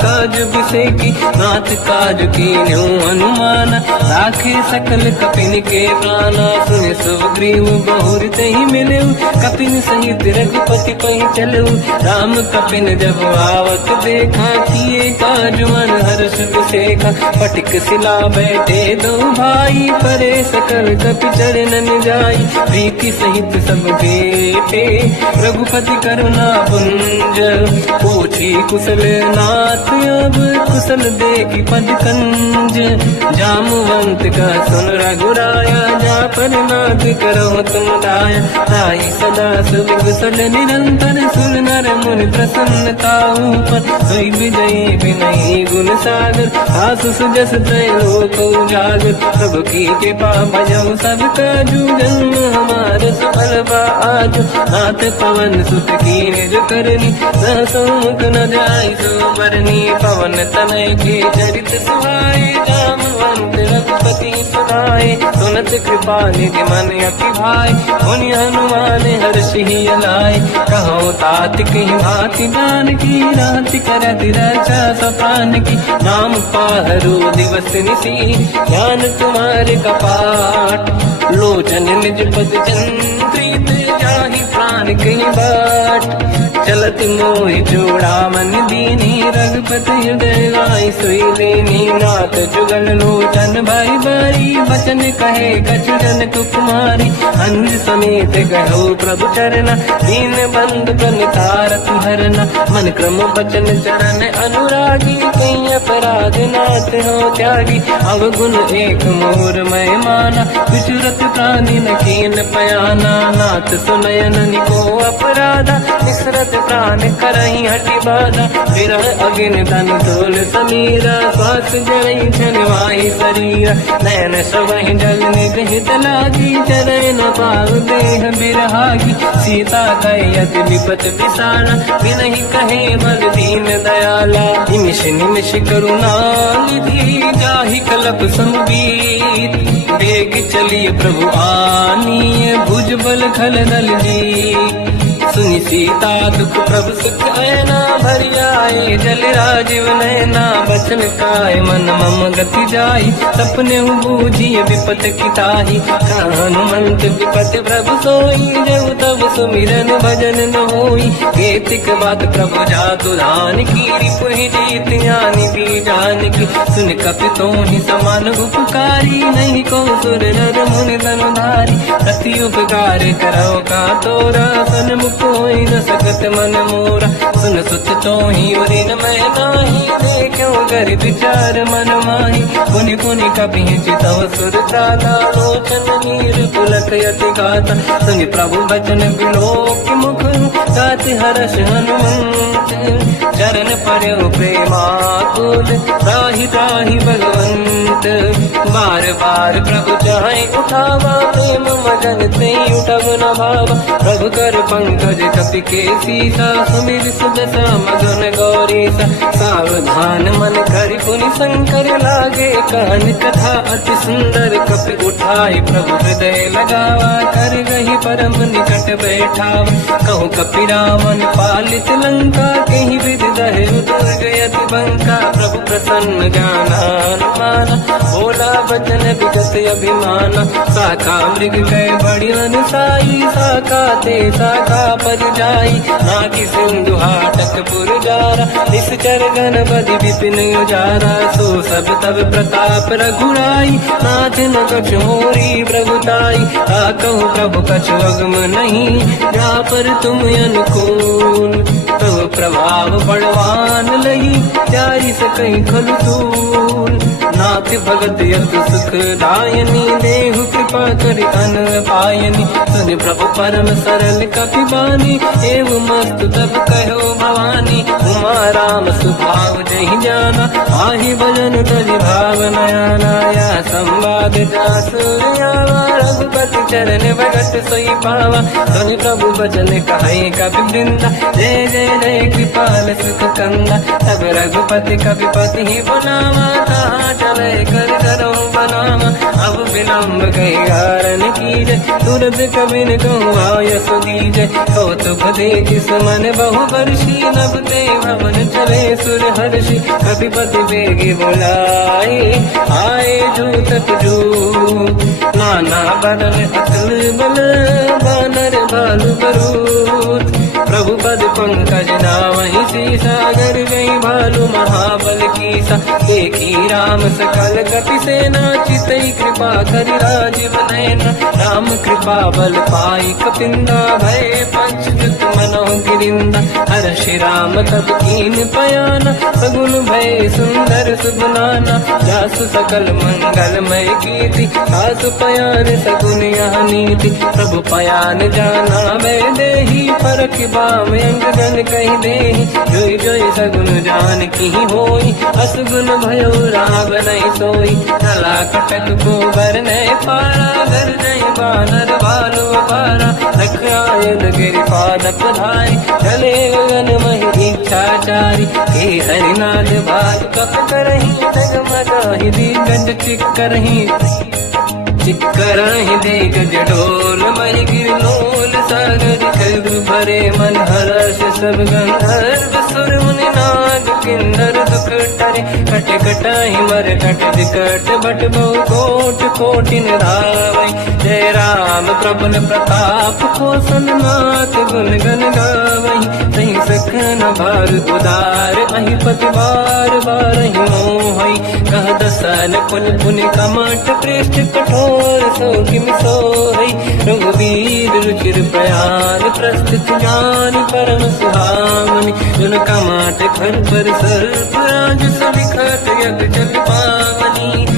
काज बिसेकी। नाथ काज कीन्हु हनुमाना, राखे सकल कपिन के प्राणा। सुनि सुग्रीव बहुर तहि मिलऊ, कपिन सहित रघुपति पहि चलऊ। राम कपिन जब आवत देखा, किए काज मन हर्ष विसेखा। पटिक सिला बैठे दो भाई, परे सकल कपि चरणन जाई। प्रीति सहित सब बेटे, रघुपति करुणा पुंज। पूछी कुशल नाथ अब, कुशल देखी पद कंज। जामवंत का सुन रघुराया, जा पर नाथ करो तुम दाया। ताई सदा सुविकुशल निरंतर, सुर नर मुनि प्रसन्नता ऊपर। सोई विजयी विनयी गुण सागर, आसु सुजस त्रैलोक उजागर। प्रभु की कृपा भजऊ सब काजू, जन्म हमार सफल बा आजु। नाथ पवन सुत कीन्ह जो करनी, सहसो मुख न जाई सुबरनी पवन तनय के चरित सुहाए जामवंत रघुपति सुनाए सुनत कृपा निधि मन अति भाई मुनि हनुमान हर्षि लाए कहो तात कहीं भांति जान की रात करत रक्षा सप्रान की नाम पाहरो दिवस निसी ज्ञान तुम्हारे कपाट लोचन निज पद चंद्रित जाहि प्राण कहीं बाट चलत मोहि जोड़ा मन दीनी रघुपति हृदय लाई सोई लेनी नाथ जुगल लोचन भाई बारी बचन कहे कछु जन कुमारी अंज समेत कहो प्रभु चरना दीन बंधु प्रणितार तुहरना मन क्रम बचन चरण अनुरागी कहीं अपराध नाथ हो त्यागी अवगुण एक मोर मैं माना विचुरत प्राणी न कीन पयाना नाथ सुनयन निको अपराधा निसरत प्राण करही हटि बाधा विरह अगिन तन तोल समीरा श्वास जरई छनवाई शरीरा नयन सबहि जल निज हित लागी चरण न पाव देह बिरहागी सीता कहे अति विपत पिसाना विनहि कहे मन दीन दयाला निमिष निमिष करुणा निधि जाहि कलप संबीत बेग चलिए प्रभु आनीय भुज बल खल दल जी सुनि सीता दुख प्रभु सुख ऐना भर जाए जल राजीव नैना बचन काय मन मम गति जाई सपने बूझिए विपत किताही हनुमंत विपत प्रभु सोई जब तब सुमिरन भजन न होई केतिक बात प्रभु जातु धान की रिपुहि जीत ज्ञानी भी जान की सुन कपितों ही समान उपकारी नहीं को सुर नर मुनि धनुधारी अति उपकार करो का तोरा सन मुख होई न सकत मन मोरा सुन सुत तो ही उरी न मैं नाही देखो कर विचार मन माही पुनि पुनि कपि चितव सुर त्राता लोचन नीर पुलक यति गाता सुनि प्रभु बचन बिलोक मुख गाति हर्ष हनुमंत चरण पर्यो प्रेमाकुल त्राहि त्राहि भगवंत बार बार प्रभु चाहे उठावा प्रेम मगन ते उठब न भावा प्रभु कर पंकज कपि के सीसा सुमिर सुदशा मगन गौरीसा सावधान मन करि पुनि शंकर लागे कहन कथा अति सुंदर कपि उठाई प्रभु हृदय लगावा कर गही परम निकट बैठावा कहूँ कपि रावण पालित लंका कहीं विधि दहे दुर्ग यति बंका प्रभु प्रसन्न जाना माना बोला बचन विगत अभिमाना शाखा मृग गए बड़ी अनुसाई शाखा ते शाखा पर जाई नाकि सिंधु हाटक पुरजारा निश्चर गण बदि विपिन उजारा सो सब तब प्रताप रघुराई नाथ न कछु मोरी प्रभुताई कहूँ प्रभु कछु अगम नहीं जा पर तुम अनुकूल प्रभु प्रभाव बड़वान लही जाई सकई खलु तूल नाथ भगत यत सुख दायनी देहु कृपा करि अन पायनी सुनि प्रभु परम सरल कपि बानी एवं मस्त तब कहो भवानी उमा राम सुभाव जहि जाना आहि भजन तजि भाव नयाना या संवाद जासु आवा रघुपति चरण भगत सोई पावा सुनि प्रभु बचन कहे कपि वृंदा जय जय जय कृपाल सुख कंदा तब रघुपति कपिपति ही बनावा कहाँ चले कर करो बनावा अब विलम्ब गई कारण कीजे तुरंत कबिन कहूँ आयस दीजे कौतुक देख सुमन बहु वर्षी नभ ते भवन चले सुर हर्षि कपिपति बेगी बुलाए आए जूतक जू नाना बदल अतल बल बानर भालु बरूद प्रभु पद पंकज नामहि सागर गई भालू महाबल कीसा एक ही राम सकल कपि सेना चितई कृपा करि राजीव नयना राम कृपा बल पाई कपिंदा भय पंचजुत मनो गिरिंदा हर श्री राम तब कीन पयाना सगुन भय सुंदर सुगुनाना जासु सकल मंगलमय कीर्ति आसु पयान सगुन यहाँ नीति प्रभु पयान जाना मैं देही फरक बाम अंग गन कही देही जोई जोई सगुन जान की होई असगुन भयो राव नहीं सोई चला कटक को बर नहीं पारा घर नहीं बानर भालू पारा लख आयल गिर पाद पधाई चले गगन मही निशाचारी हे हरिनाथ भाग कप करही डगमगाहि दिग्गज चिक्करहि दिग्गज डोल मई गिरलोल सागर खग भरे मन हर्ष सब गंधर्व सुर मुनि नाग किन्नर दुख टरे कट कटाहि मर कट विकट बट बहु कोट कोटि निरावै जय राम प्रबल प्रताप कोसन नाथ गुण गण गावै सही सखन भार उदार अहि पति बार बार मोहै कह दसन कुल पुनि कमठ पृष्ठ कठोर सो किम सोहै रघुवीर रुचिर प्रयाग प्रस्तुत ज्ञान परम सुहामनि जुन कमठ खर पर सर्प राज सविखत यग जल पावनी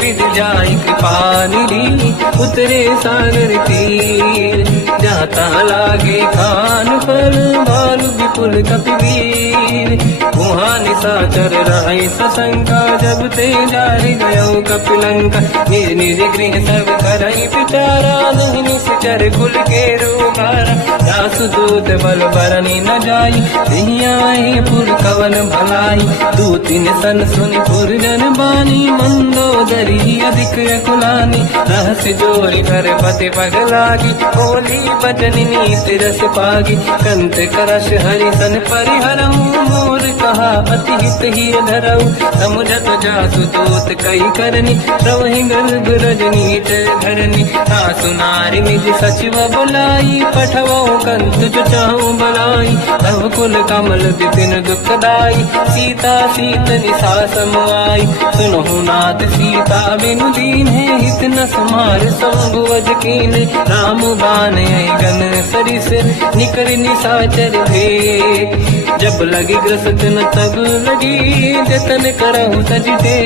विद जाय कृपा निधि उतरे सागर तीर जाता लागे खान फल भालु विपुल कपिवीर वहाँ निशाचर राय सशंका जब ते जारि गयो कपिलंका निज निज गृह सब करई विचारा नहीं निश्चर कुल के रूपारा दासदूत बल बरनी न जाई दिहियाई पुर कवन भलाई दूतिन सन सुनि पुर जन बानी मंदोदरी अधिक कुलानी रहस्य जोरी कर पति पगलागी होली बचन नीति रस पागी कंत करश हरि सन परिहरऊ मोर कहा अति हित ही धरऊ समुझत जासु दूत कई करनी प्रवहि गर्भ रजनी धरनी सासु नारी निज सचिव बुलाई पठवो कंत चाहू बलाई तब कुल कमल विपिन दुखदाई सीता सीत निशा समाई सुनहु नाथ सीता बिनु दीन है हित न समार संगुवज कीन राम बान गन सरिस निकर निशाचर भेद जब लगी ग्रसत न तब लगी जतन करहु सजते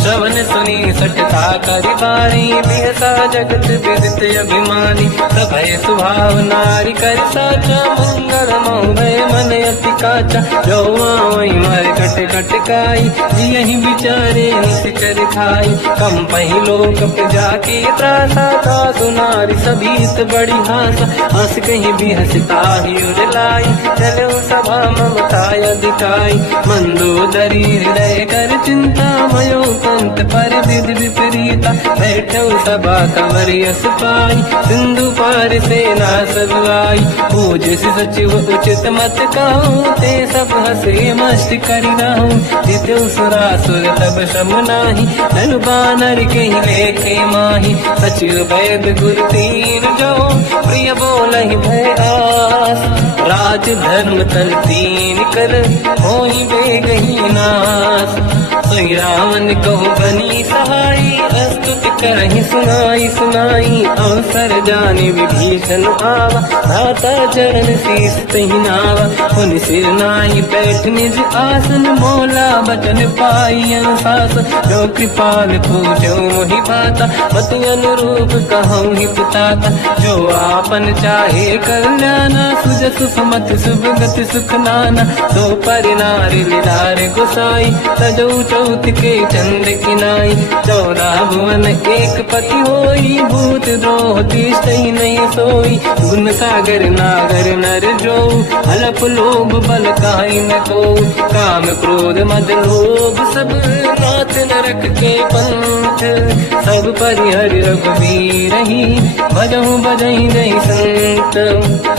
श्रवण सुनी सटता करि बारी बिहसा जगत विदित अभिमानी सभय स्वभाव नारी कर साचा मंगल मोहय मन अति काचा जो आवई मर कट कट काई यही विचारे निश्चर खाई कम पही लोक प्रजा की त्रासा था सुनारी सभीत बड़ी हासा हंस कहीं भी हंसता ही उड़लाई चलो सभा ममताय दिखाई मंदोदरी हृदय कर चिंता मयो कंत पर विधि विपरीता बैठो सभा कंवर यस पाई सिंधु पार सेना सब आई पूज सचिव उचित मत कहूँ ते सब हसे मस्त करि रहूं जितु सुरासुर तब शम नाही धनु बानर कहीं लेखे माही सचिव वैद गुरु तीन जो प्रिय बोलहि भय आस राज धर्म तल तीन कर होई बेगही नास सोई रावण कहु बनी सहाई अस्तुत करहि सुनाई सुनाई अवसर जाने विभीषण आवा धाता चरण शीस तहि नावा पुन सिर नाई बैठ निज आसन मोला बचन पाई अनुशासन जो कृपाल पूजो मोहि पाता पति अनुरूप कहूँ हित ताता जो आपन चाहे कल्याणा सुजस सुमति सुभगति सुख नाना सो परिनारी लीलार गोसाई तजो चौथ के चंद किनाई 14 भुवन एक पति होई भूत द्रोह तिष्ठई नहीं सोई गुण सागर नागर नर जो हलप लोभ बल काई न को काम क्रोध मद लोभ सब नाथ नरक के पंथ सब परिहरि रघुवीर ही भजहु बजहि जहि संत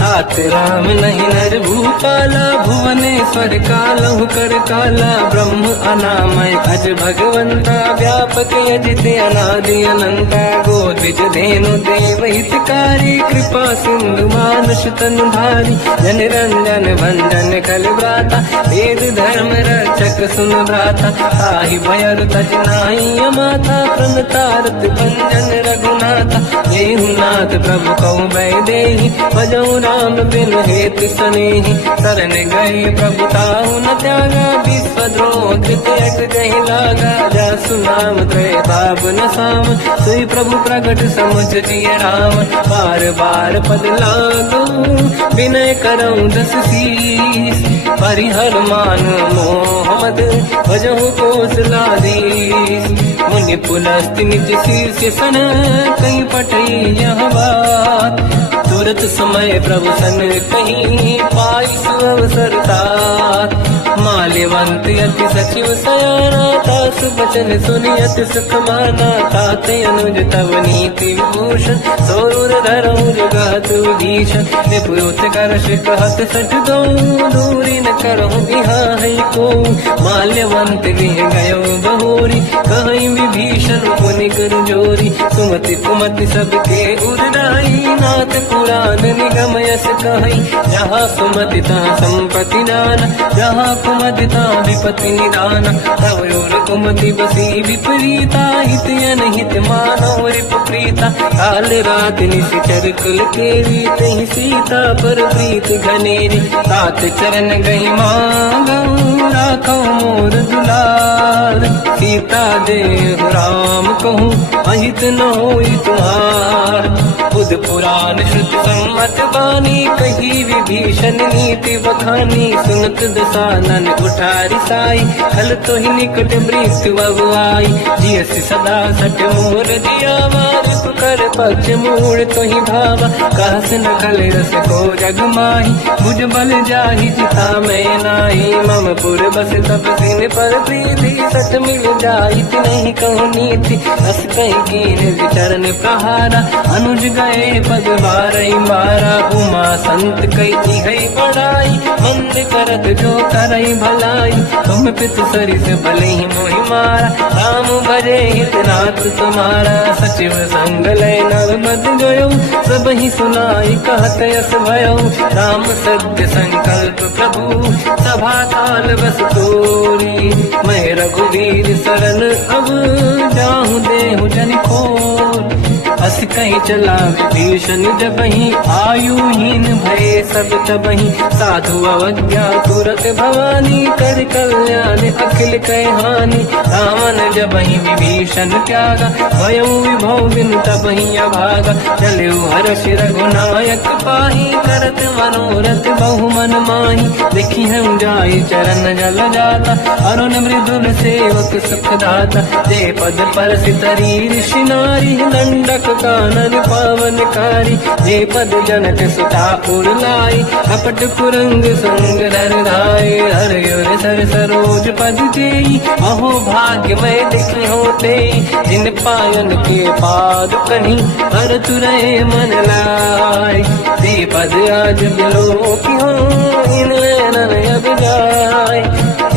हाथ राम नहीं नर भूपाला भुवनेश्वर कालहु कर काला ब्रह्म अनामय अज भगवंता व्यापक यजित अनादि अनंता गोद्विज धेनु देव हितकारी कृपा सिंधु मानुष तनु धारी जन रंजन भंजन कल व्राता वेद धर्म रक्षक सुन भ्राता ताहि भयर तज नाहि माथा प्रणतारत भंजन रघुनाथा येहु नाथ प्रभु कहु बै देहि भजहु राम बिन हेतु सनेहि शरण गए प्रभु ताहु न त्यागा विश्वद्रोह कृत्यक जहि लागा जासु नाम त्रैताप न साम सोई प्रभु प्रगट समुझ जिय राम बार बार पद लागू विनय करऊँ दस सी परिहरमान मोहम्मद भजहु कोसलाधीश मुनि पुलस्ति निज शीर्ष सन कहीं पटई यह बात तुरत समय प्रभु सन कहीं पाई सुअवसर तात माल्यवंत अति सचिव सयाना तास बचन सुनियत सुख माना ताते अनुज तव नीति विभूषण सोरुर धरऊ जगत विभीषण निपुरुत कर कहत सठ दो दूरी न करहु बिहा है को माल्यवंत गृह गयो बहोरी कहीं विभीषण पुनि कर जोरी सुमति कुमति सबके उदाई नाथ पुराण निगम यस कहीं जहाँ सुमति तहाँ संपत्ति नाना जहाँ कुमति तहाँ विपत्ति निदाना तव और कुमति बसी विपरीता हित अनहित मानव रिप प्रीता काल रात निश्चर कुल केरी तही सीता पर प्रीत घनेरी तात चरण गई मांगऊ राखो मोर दुलार सीता देव राम कहूँ अहित न होई तुम्हार बुध पुराण श्रुत सम्मत बानी कही विभीषण नीति बखानी सुनत दसानन उठारी साई खल तो ही निकट मृत्यु अब आई जियस सदा सट मोर दिया मार कर पक्ष मूड़ तो ही भावा कहस न खल रस को जग माही बुझ बल जाहि जिता मैं नाही मम पुर बस तब सिन पर प्रीति सत मिल जाई नहीं कहूँ नीति अस कहीं कीन विचरण प्रहारा अनुज गए पद बारई मारा उमा संत कई है बड़ाई मंद करत जो करई भलाई तुम पित सरिस भले ही मोहि मारा राम भजे हितनाथ तुम्हारा सचिव संग लय नव मत गयो सब ही सुनाई कहत यस भयो राम सत्य संकल्प प्रभु सभा काल बस तोरी मैं रघुवीर शरण अब जाहु देहु जन खोर अस कहीं चला विभीषण जबहि आयुहीन भय सब तबहि साधु अवज्ञा तुरत भवानी कर कल्याण अखिल कहानी रावण जबहि विभीषण त्यागा भयउ विभव बिन तबहि अभागा चलु हर्ष रघुनायक पाही करत मनोरथ बहु मन माही देखी हम जाई चरण जल जाता अरुण मृदुल सेवक सुख दाता दे पद पर सितरी ऋषि नारी दंडक कानन पावनकारी जे पद जनक सुता उड़लाई कपट कुरंग संग धर धाय हर गिर सर सरोज पद जेई अहो भाग्य मैं देखी होते जिन पायन के पाद कहीं हर तुरहे मन लाई दे पद आज बिलो की हो इन नन अब जाय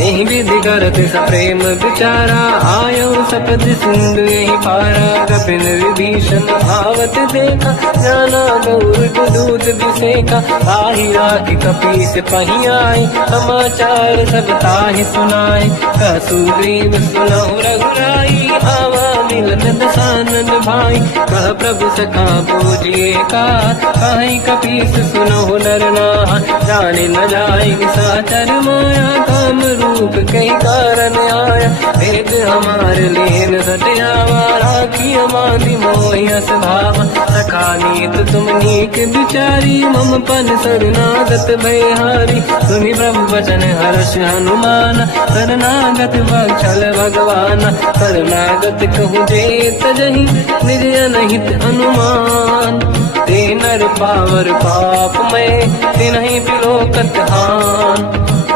यही विधि करत सप्रेम विचारा आयो सपद सिंधु यही पारा कपिल विभीषण आवत देखा जाना गौर दूध विसेका आही राखी कपी से पही आई समाचार सब ताहि सुनाए कसुग्रीव सुनहु रघुराई आवा मिलन दसानन भाई कह प्रभु सखा पूजिए का कहीं कपीस सुनहु नर नाहा जाने न जाए साचर माया काम रूप कई कारण आया भेद हमारे लेन सटियावा राखी हमारी मोहियस भावा सखा नीत तुम नीक बिचारी मम पन शरणागत भयहारी सुनि ब्रह्म वचन हर्ष हनुमान शरणागत वत्सल भगवान शरणागत कहूँ जेत जहि निज अनहित अनुमान ते नर पावर पाप में ते नहीं पिलोकत हान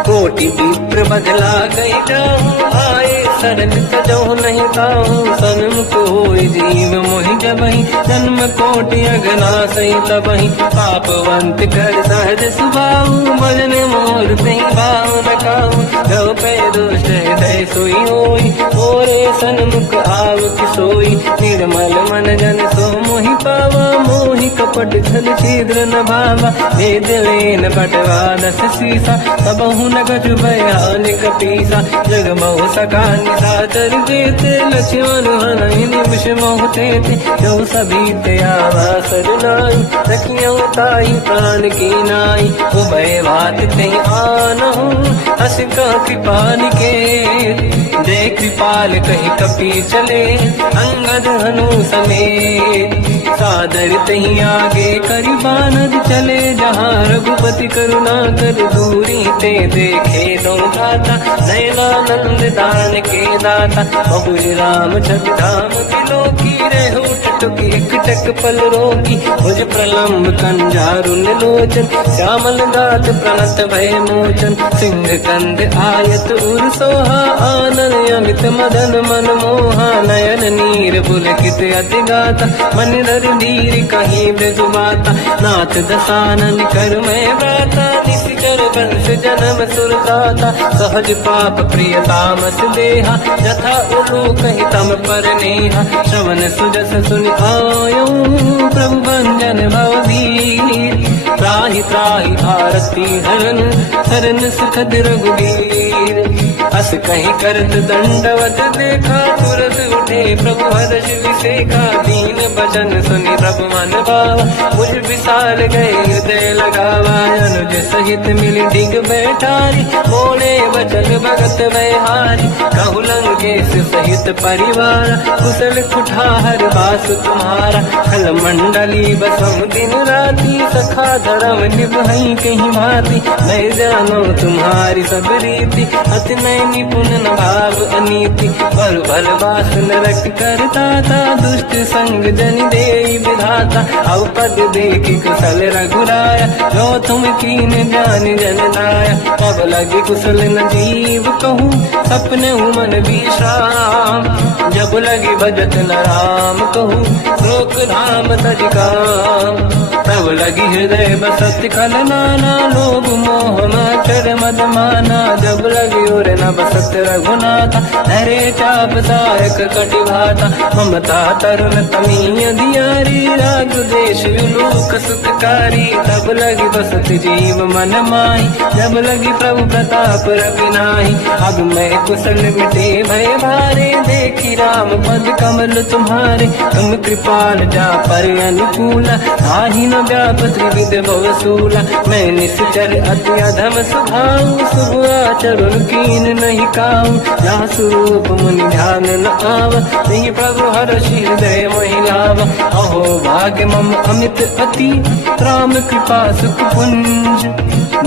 कोटि विप्र बदला गई जाऊं आए शरण तजो नहीं ताऊं सन्मुख होई जीव मोहि जबहि जन्म कोटि अगना सही तबहि पापवंत कर सहज सुभाऊ भजन मोर सही भाव न काऊ जो पे दुष्ट हृदय सोई होई मोरे सन्मुख आव किसोई निर्मल मन जन सो मोहि पावा मोहि कपट छल छिद्र न भावा वेद लेन बटवा दस सीसा सबहु न गज भयान कपीसा जग बहु सका निशाचर जेते लक्ष्मण हनहि निमिष मोह तेते जो सभी त्यावा सरनाई सखियों ताई प्राण की नाई उभय बात ते आनहु हस का कृपा निकेत दे कृपा शिशुपाल कहीं कपी चले, अंगद हनु समेत। सादर तहीं आगे करी बानर चले, जहाँ रघुपति करुणा कर दूरी ते देखे दो दाता। नयनानंद दान के दाता, बहुज राम छवि धाम दिलो की रेहू टटुक एक टक पल रोगी। भुज प्रलम्ब कंजारुन लोचन, श्यामल दात प्रणत भय मोचन। सिंह कंद आयत उर सोहा, आनन अमित मदन मन मोहा। नयन नीर पुलकित अति गाता, मन धर धीर कहीं मृदुबाता। नाथ दसानन कर मैं व्राता, निशिचर वंश जन्म सुरदाता। सहज पाप प्रिय तामस देहा, यथा उलू कहीं तम पर नेहा। श्रवण सुजस सुन आयो, प्रभु भंजन भवधीर। त्राहि त्राहि आरती हरन, शरण सुखद रघुवीर। अस कहीं करत दंडवत देखा, तुरत उठे प्रभु हर्ष विसेखा। दीन बचन सुनि प्रभु मन भावा, मुझ विसार गए हृदय लगावा। अनुज सहित मिली डिग बैठारी, बोले बचन भगत वैहारी। कहु लंकेश सहित परिवार, कुशल कुठार बास तुम्हारा। खल मंडली बसम दिन राती, सखा धर्म निभई कहीं भांति। मैं जानो तुम्हारी सब रीति, अति नय निपुण न भाव अनीति। पर भल बास नरक करता था, दुष्ट संग जन दे विधाता। अब पद देखि कुशल रघुराया, जो तुम कीन जान जन दाया। तब लगे कुशल न जीव कहूँ, सपने मन विश्राम। जब लगे भजत न राम कहूँ, श्लोक धाम तज काम। तब लगी हृदय बसत खल नाना, लोभ मोह मकर मद माना। जब लगी उर न बसत रघुनाथा, हरे चाप सायक कटि भाता। ममता तरुण तमीय दियारी, राग देश विलोक सुतकारी। तब लगी बसत जीव मन माही, जब लगी प्रभु प्रताप रवि नाही। अब मैं कुशल मिटे भय भारे, देखी राम पद कमल तुम्हारे। तुम कृपाल जा पर अनुकूला, आही न व्याप त्रिविध भवसूला। मैं निश्चर अति अधम स्वभाव, शुभ आचरण कीन नहीं काऊ। जहाँ स्वरूप मुनि ध्यान न आव, नहीं प्रभु हर्षि हृदय महिलाव। अहो भाग्य मम अमित अति, राम कृपा सुख पुंज।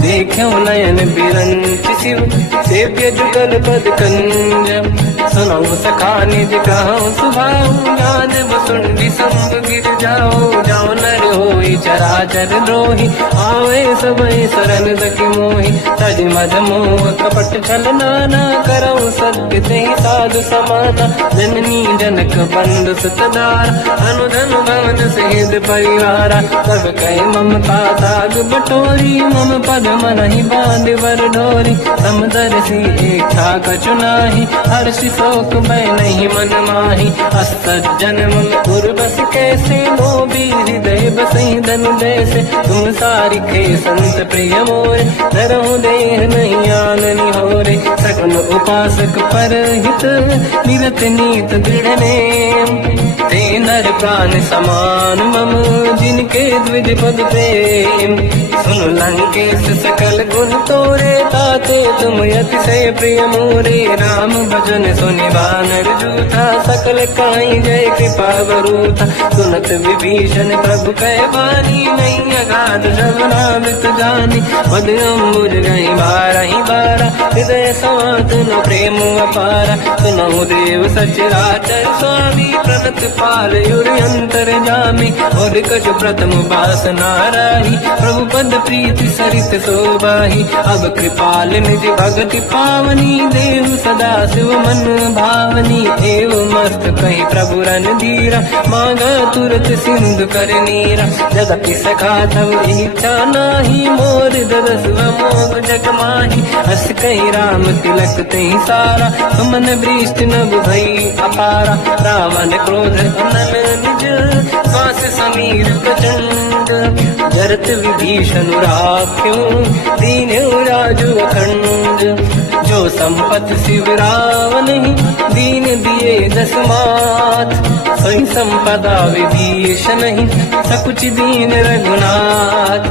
देखो नयन बिरंच शिव, सेव्य जुगल पद कंज। सुनो सखा निज कहूँ सुभाऊ, ज्ञान वसुंडी संग गिर जाओ। जाओ नर होई चराचर द्रोही, आवे सबई शरण सखी मोहि। तज मद मोह कपट छल नाना, करऊ सत्य ते साधु समाना। जननी जनक बंधु सुतदारा, अनुधन भवन सहित परिवारा। सब कहे ममता ताग बटोरी, मम पद मनहि बांध वर डोरी। समदर्शी इच्छा कछु नाही, हर्षि शोक भय नहीं मन माही। असज्जन मम उर बस कैसे, लोभी हृदय बसई धनु जैसे। तुम सारिखे संत प्रिय मोरे, धरहु देह नहीं आननि होरे। सगुन उपासक पर हित, निरत नीत दृढ़ नेम। ते नर प्राण समान मम, जिनके द्विज पद प्रेम। सुन लंकेश सकल गुण तोरे, ताते तुम अतिशय प्रिय मोरे। राम भजन सुनि बानर जूथा, सकल काई जय कृपा वरूथा। सुनत विभीषण प्रभु कह बानी, नहीं अगाध जब नामित जानी। पद अम्बुज गई बारहि बारा, हृदय समात न प्रेम अपारा। सुनहु देव सचराचर स्वामी, प्रणत पाल युर अंतर जामी। और कछु प्रथम बास नाराही, प्रभु पद प्रीति सरित शोभाही। अब कृपाल निज भगति पावनी, देहु सदा शिव मन भावनी। एव मस्त कहीं प्रभु रन धीरा, मांगा तुरत सिंधु कर नीरा। जगति सखा तब इच्छा नाही, मोर दरस मोग जग माही। हस कहीं राम तिलक तही सारा, सुमन वृष्टि नभ भई अपारा। रावण क्रोध अनल निज, श्वास समीर प्रचंड। जरत विभीषण राख्यो, दीन्यो राजु अखंड। जो संपत शिव रावण दीन दिए दस मात। सोई संपदा विभीषण, सकुच दीन रघुनाथ।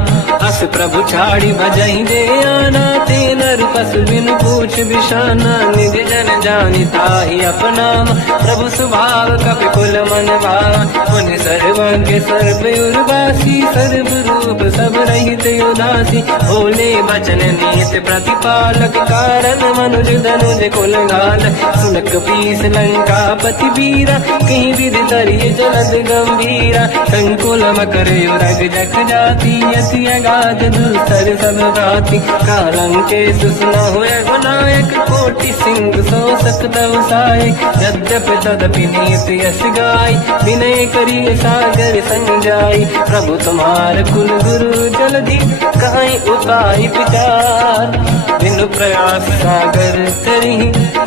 दास प्रभु छाड़ी भजहि दे आना, ते नर पशु बिनु पूछ बिशाना, निज जन जानि ताहि अपनाम, प्रभु स्वभाव कपि कुल मन भावा, मुनि सर्वज्ञ सर्व उर्वासी, सर्व रूप सब रहित उदासी, भोले बचन नीत प्रतिपालक, कारण मनुज धनुज कुल घाल, सुनक पीस लंका पति वीरा, कहीं विधि तरिय जलद गंभीरा, संकुल मकर युरग जख जाति, अति अगाध दुस्तर सब भाति, कालंके सुसना हुए गुनायक, कोटि सिंह सो सकदव साय, यद्यपि तदपि नीत यश गाय, विनय करिय सागर संग जाय, प्रभु तुम्हार कुल गुरु जलधि, कहीं उपाय विचार, बिनु प्रयास सागर तरी,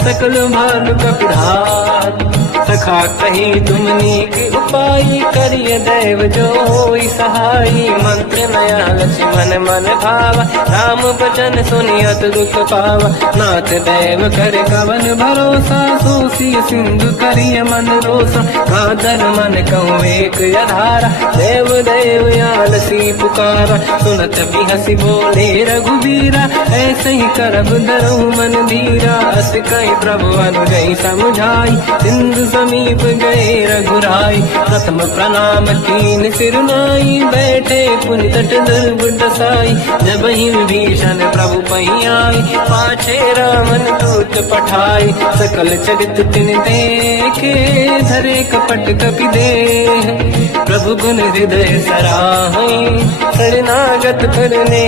सकल भानु कपिधार, सखा कही तुमनी के उपाय, करिय दैव जो होई सहाई, मंत्र नया लक्ष्मण मन भावा, राम बचन सुनियत दुख पावा, नाथ दैव कर कवन भरोसा, सोसी सिंधु करिय मन रोसा, कादर मन कहूँ एक अधारा, देव देव आलसी पुकारा, सुनत भी हसी बोले रघुबीरा, ऐसे ही करब दरहु मन धीरा, अस कहीं प्रभु अनुजई समझाई, सिंधु समीप गए रघुराई, प्रथम प्रणाम कीन सिरनाई, बैठे पुनि तट दुर्बुद साई, जब ही विभीषण प्रभु पही आई, पाछे रामन दूत पठाई, सकल चरित तिन देखे, धरे कपट कपि देह, प्रभु गुण हृदय सराहई, शरणागत करने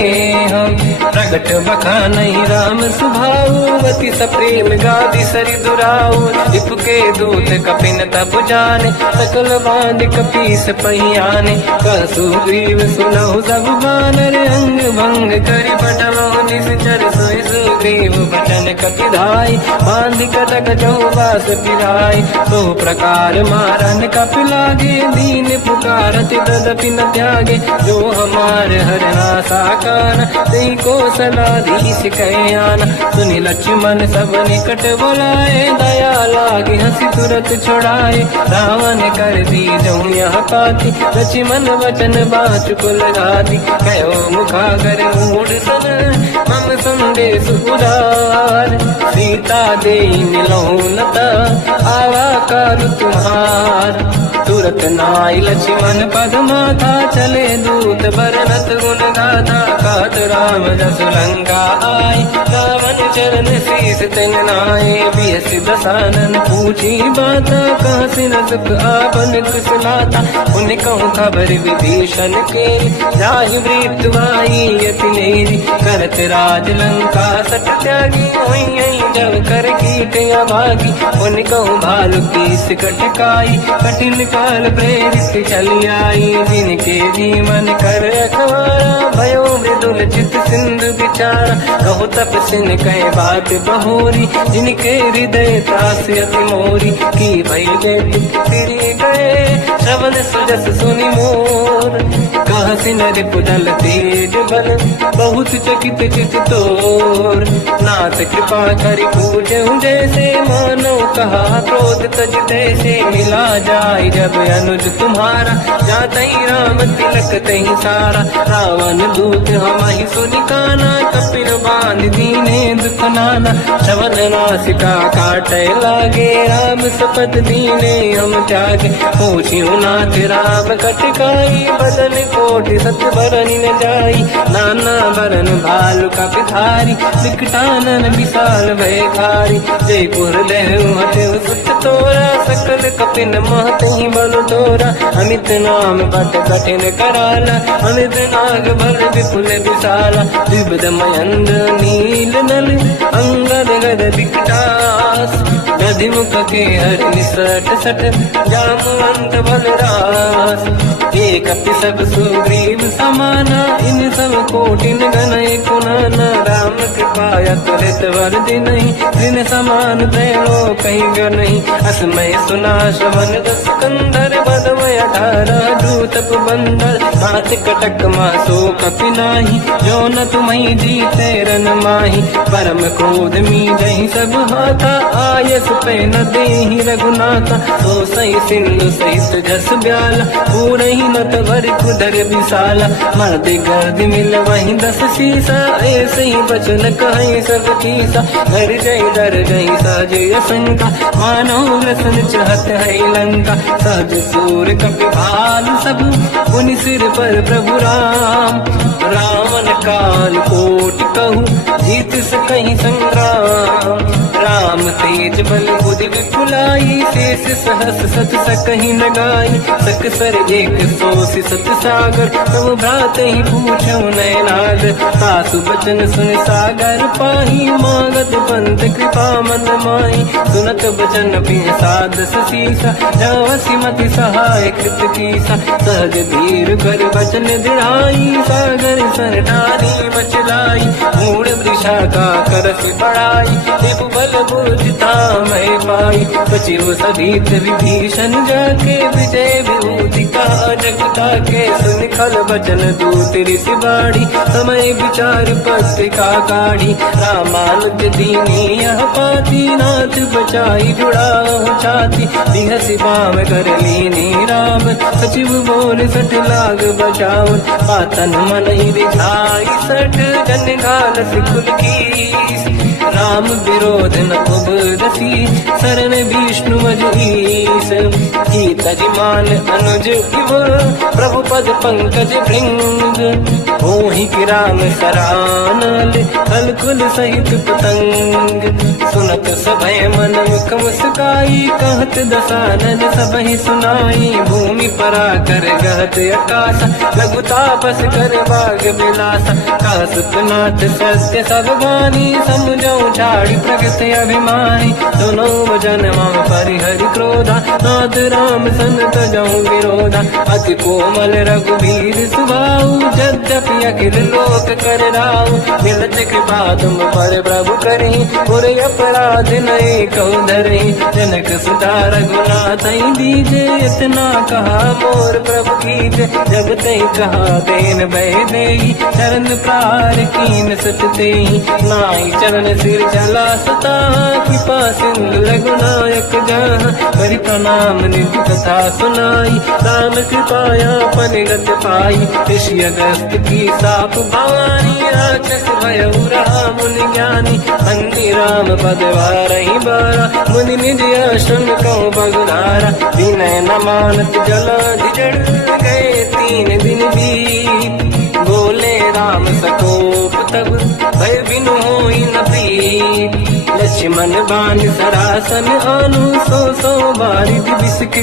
हम, प्रगट बखानहि राम सुभाऊ, अति सप्रेम गादि सरि दुराऊ, रिपुके दूत कपिन तप जाने, सकल बांध कपीस पहियाने, कहसु ग्रीव सुनहु सब बानर, अंग भंग करि पटलहु निश्चर, सोई सुग्रीव बचन कपि धाई, बांध कटक चौबास पिराई, तो प्रकार मारन कपि लागे, दीन पुकारत तदपि न त्यागे, जो हमार हरना साकार, तेई को सलाधीश कहे आना, सुनि लक्ष्मण सब निकट बुलाए, दया लागे हंसी तुरत छुड़ाए, रावण कर दी जो यह पाती, लक्ष्मण वचन बाच कुल घाती, कहो मुखागर मूढ़ सन, मम संदेश उदार, सीता दे निलौनता, आवा काल तुम्हार, तुरत नाई लक्ष्मण पद माथा, चले दूत बरनत गुण गाथा, कहत राम जस लंका आय, रावण चरण शीस तिन नाय, बियस दसानन पूछी बाता, कहसिन सुख आपन कुशलाता, उन कहूँ खबर विभीषण के, जाहि मृत्युवाई यति नेरी, करत राज लंका सट त्यागी, होई जब कर कीट अभागी, उन कहूँ भालु कीस कटकाई, कठिन काल प्रेरित चली आई, जिनके जीवन कर रखवारा, भयो मृदुल चित सिंधु विचारा, कहु तपसिन कहे बात बहोरी, जिनके हृदय त्रास अति मोरी, की भई फिरी गए, श्रवण सुजस सुनि मोर, कहसिन रिपुदल तेज बल, बहुत चकित चित तोर, नाथ कृपा करि पूजहु जैसे, मानो कहा क्रोध तज तैसे, मिला जाय जब अनुज तुम्हारा, जातहि राम तिलक तहि सारा, रावण दूत हमहि सुनि काना, कपिल बांध दीने दुख नाना, श्रवण नासिका काटे लागे, राम सपत दीने हम त्यागे, पूछियो नाथ राम कटकाई, बदन कोटि सत बरन न जाई, नाना बरन भालु कपि धारी, विकटानन विशाल भयकारी, जयपुर देहु हतेउ सुत तोरा, सकल कपिन महतहि बल तोरा, अमित नाम बट कठिन कराला, अमित नाग बल विपुल विशाला, द्विविध महेंद्र नील नल, अंगद गद विकटास, गदिमुख के हर निसट सट, जामवंत बलरास, एक कपि सब सुग्रीव समाना, इन सब कोटिन गनय कुनाना, राम कृपा त्वरित वर दिनहि, दिन समान तैलो कहीं गनहि, असमय सुना श्रवण दस कंधर, बदमय 18 दूतप बंदर, हाथ कटक मासो कपि नाही, जो न तुम्हि जीते रन माही, परम क्रोध मी जहि सब हाथा, आयस पे न देहि रघुनाथा, तो सही सिंधु सहित जस ब्याला, पूरे ही न तवर कुदर विशाला, मर्द गर्द मिल वही 10 सीसा, ऐसे ही बचन कहीं सब कीसा, घर जय दर जय साजे असंका, मानव रसन चाहत है लंका, सहज सूर कपि भाल सब, पुनि सिर पर प्रभु राम, रावण काल कोटि कहूँ, जीत सकहीं संग्राम, राम तेज बल बुद्धि विपुलाई, शेष सहस सत सकहीं लगाई, सकसर एक सोसी सत सागर, तब भ्रात ही पूछो नयनाद, सासु बचन सुन सागर पाही, मांगत पंथ कृपा मन माई, सुनत बचन पिय साध सीसा, जावसी मति सहाय कृत कीसा, सहज धीर कर बचन दृढ़ाई, सागर सर डारी बचलाई, मूड़ वृषा का करस बढ़ाई, देव बल बुद्धि धाम पाई, सचिव सहित विभीषण जाके, विजय विभूति का जगता के, सुन खल बचन दूत ऋषि बाड़ी, समय विचार पत्रिका काढ़ी, रामानुज दीनी यह पाती, नाथ बचाई जुड़ा छाती, दिहसि बाम कर लीनी राम, सचिव बोल सठ लाग बचाव, पातन मन ही रिझाई सठ, जन घाल सिकुल कीस, राम विरोध न उबरसी, शरण विष्णु मजईस, की तजमान अनुज इव, प्रभु पद पंकज भृंग, मोहि की राम सरानल, कलकुल सहित पतंग, सुनत सभय मन मुख मुस्काई, कहत दसानन सबहि सुनाई, भूमि परा कर गहत आकाशा, लघु तापस कर बाग बिलासा, कासुपनाथ सत्य सब बानी, समझो झाड़ी प्रगत अभिमानी, दोनों वजन मम परिहरि क्रोधा, नाथ राम सन तजहु विरोधा, अति कोमल रघुवीर सुभाऊ, यद्यपि अखिल लोक कर राऊ, मिलत कृपा तुम पर प्रभु करहि, पुर अपराध नहीं कहु धरहि, जनक सुता रघुनाथ दीजे, इतना कहा मोर प्रभु कीजे, जब तई कहा देन भय देहि, चरण प्रार कीन सत तेहि, नाई चरण सिर चला सता, कृपा सिंधु रघुनायक जहाँ, करि प्रणाम निधि कथा सुनाई, राम कृपाया परिगत पाई, ऋषि अगस्त की साप भवानी, राक्षस भयउ रहा मुनि ज्ञानी, अंगी राम पद वारहि बारा, मुनि निज आश्रम कहु बगुधारा, विनय न मानत जलाधि जड़ गए 3 दिन बीत, बोले राम सकोप तब, भय बिनु होई न प्रीत, लक्ष्मण बाण सरासन आनु, 100 बारिधि बिसक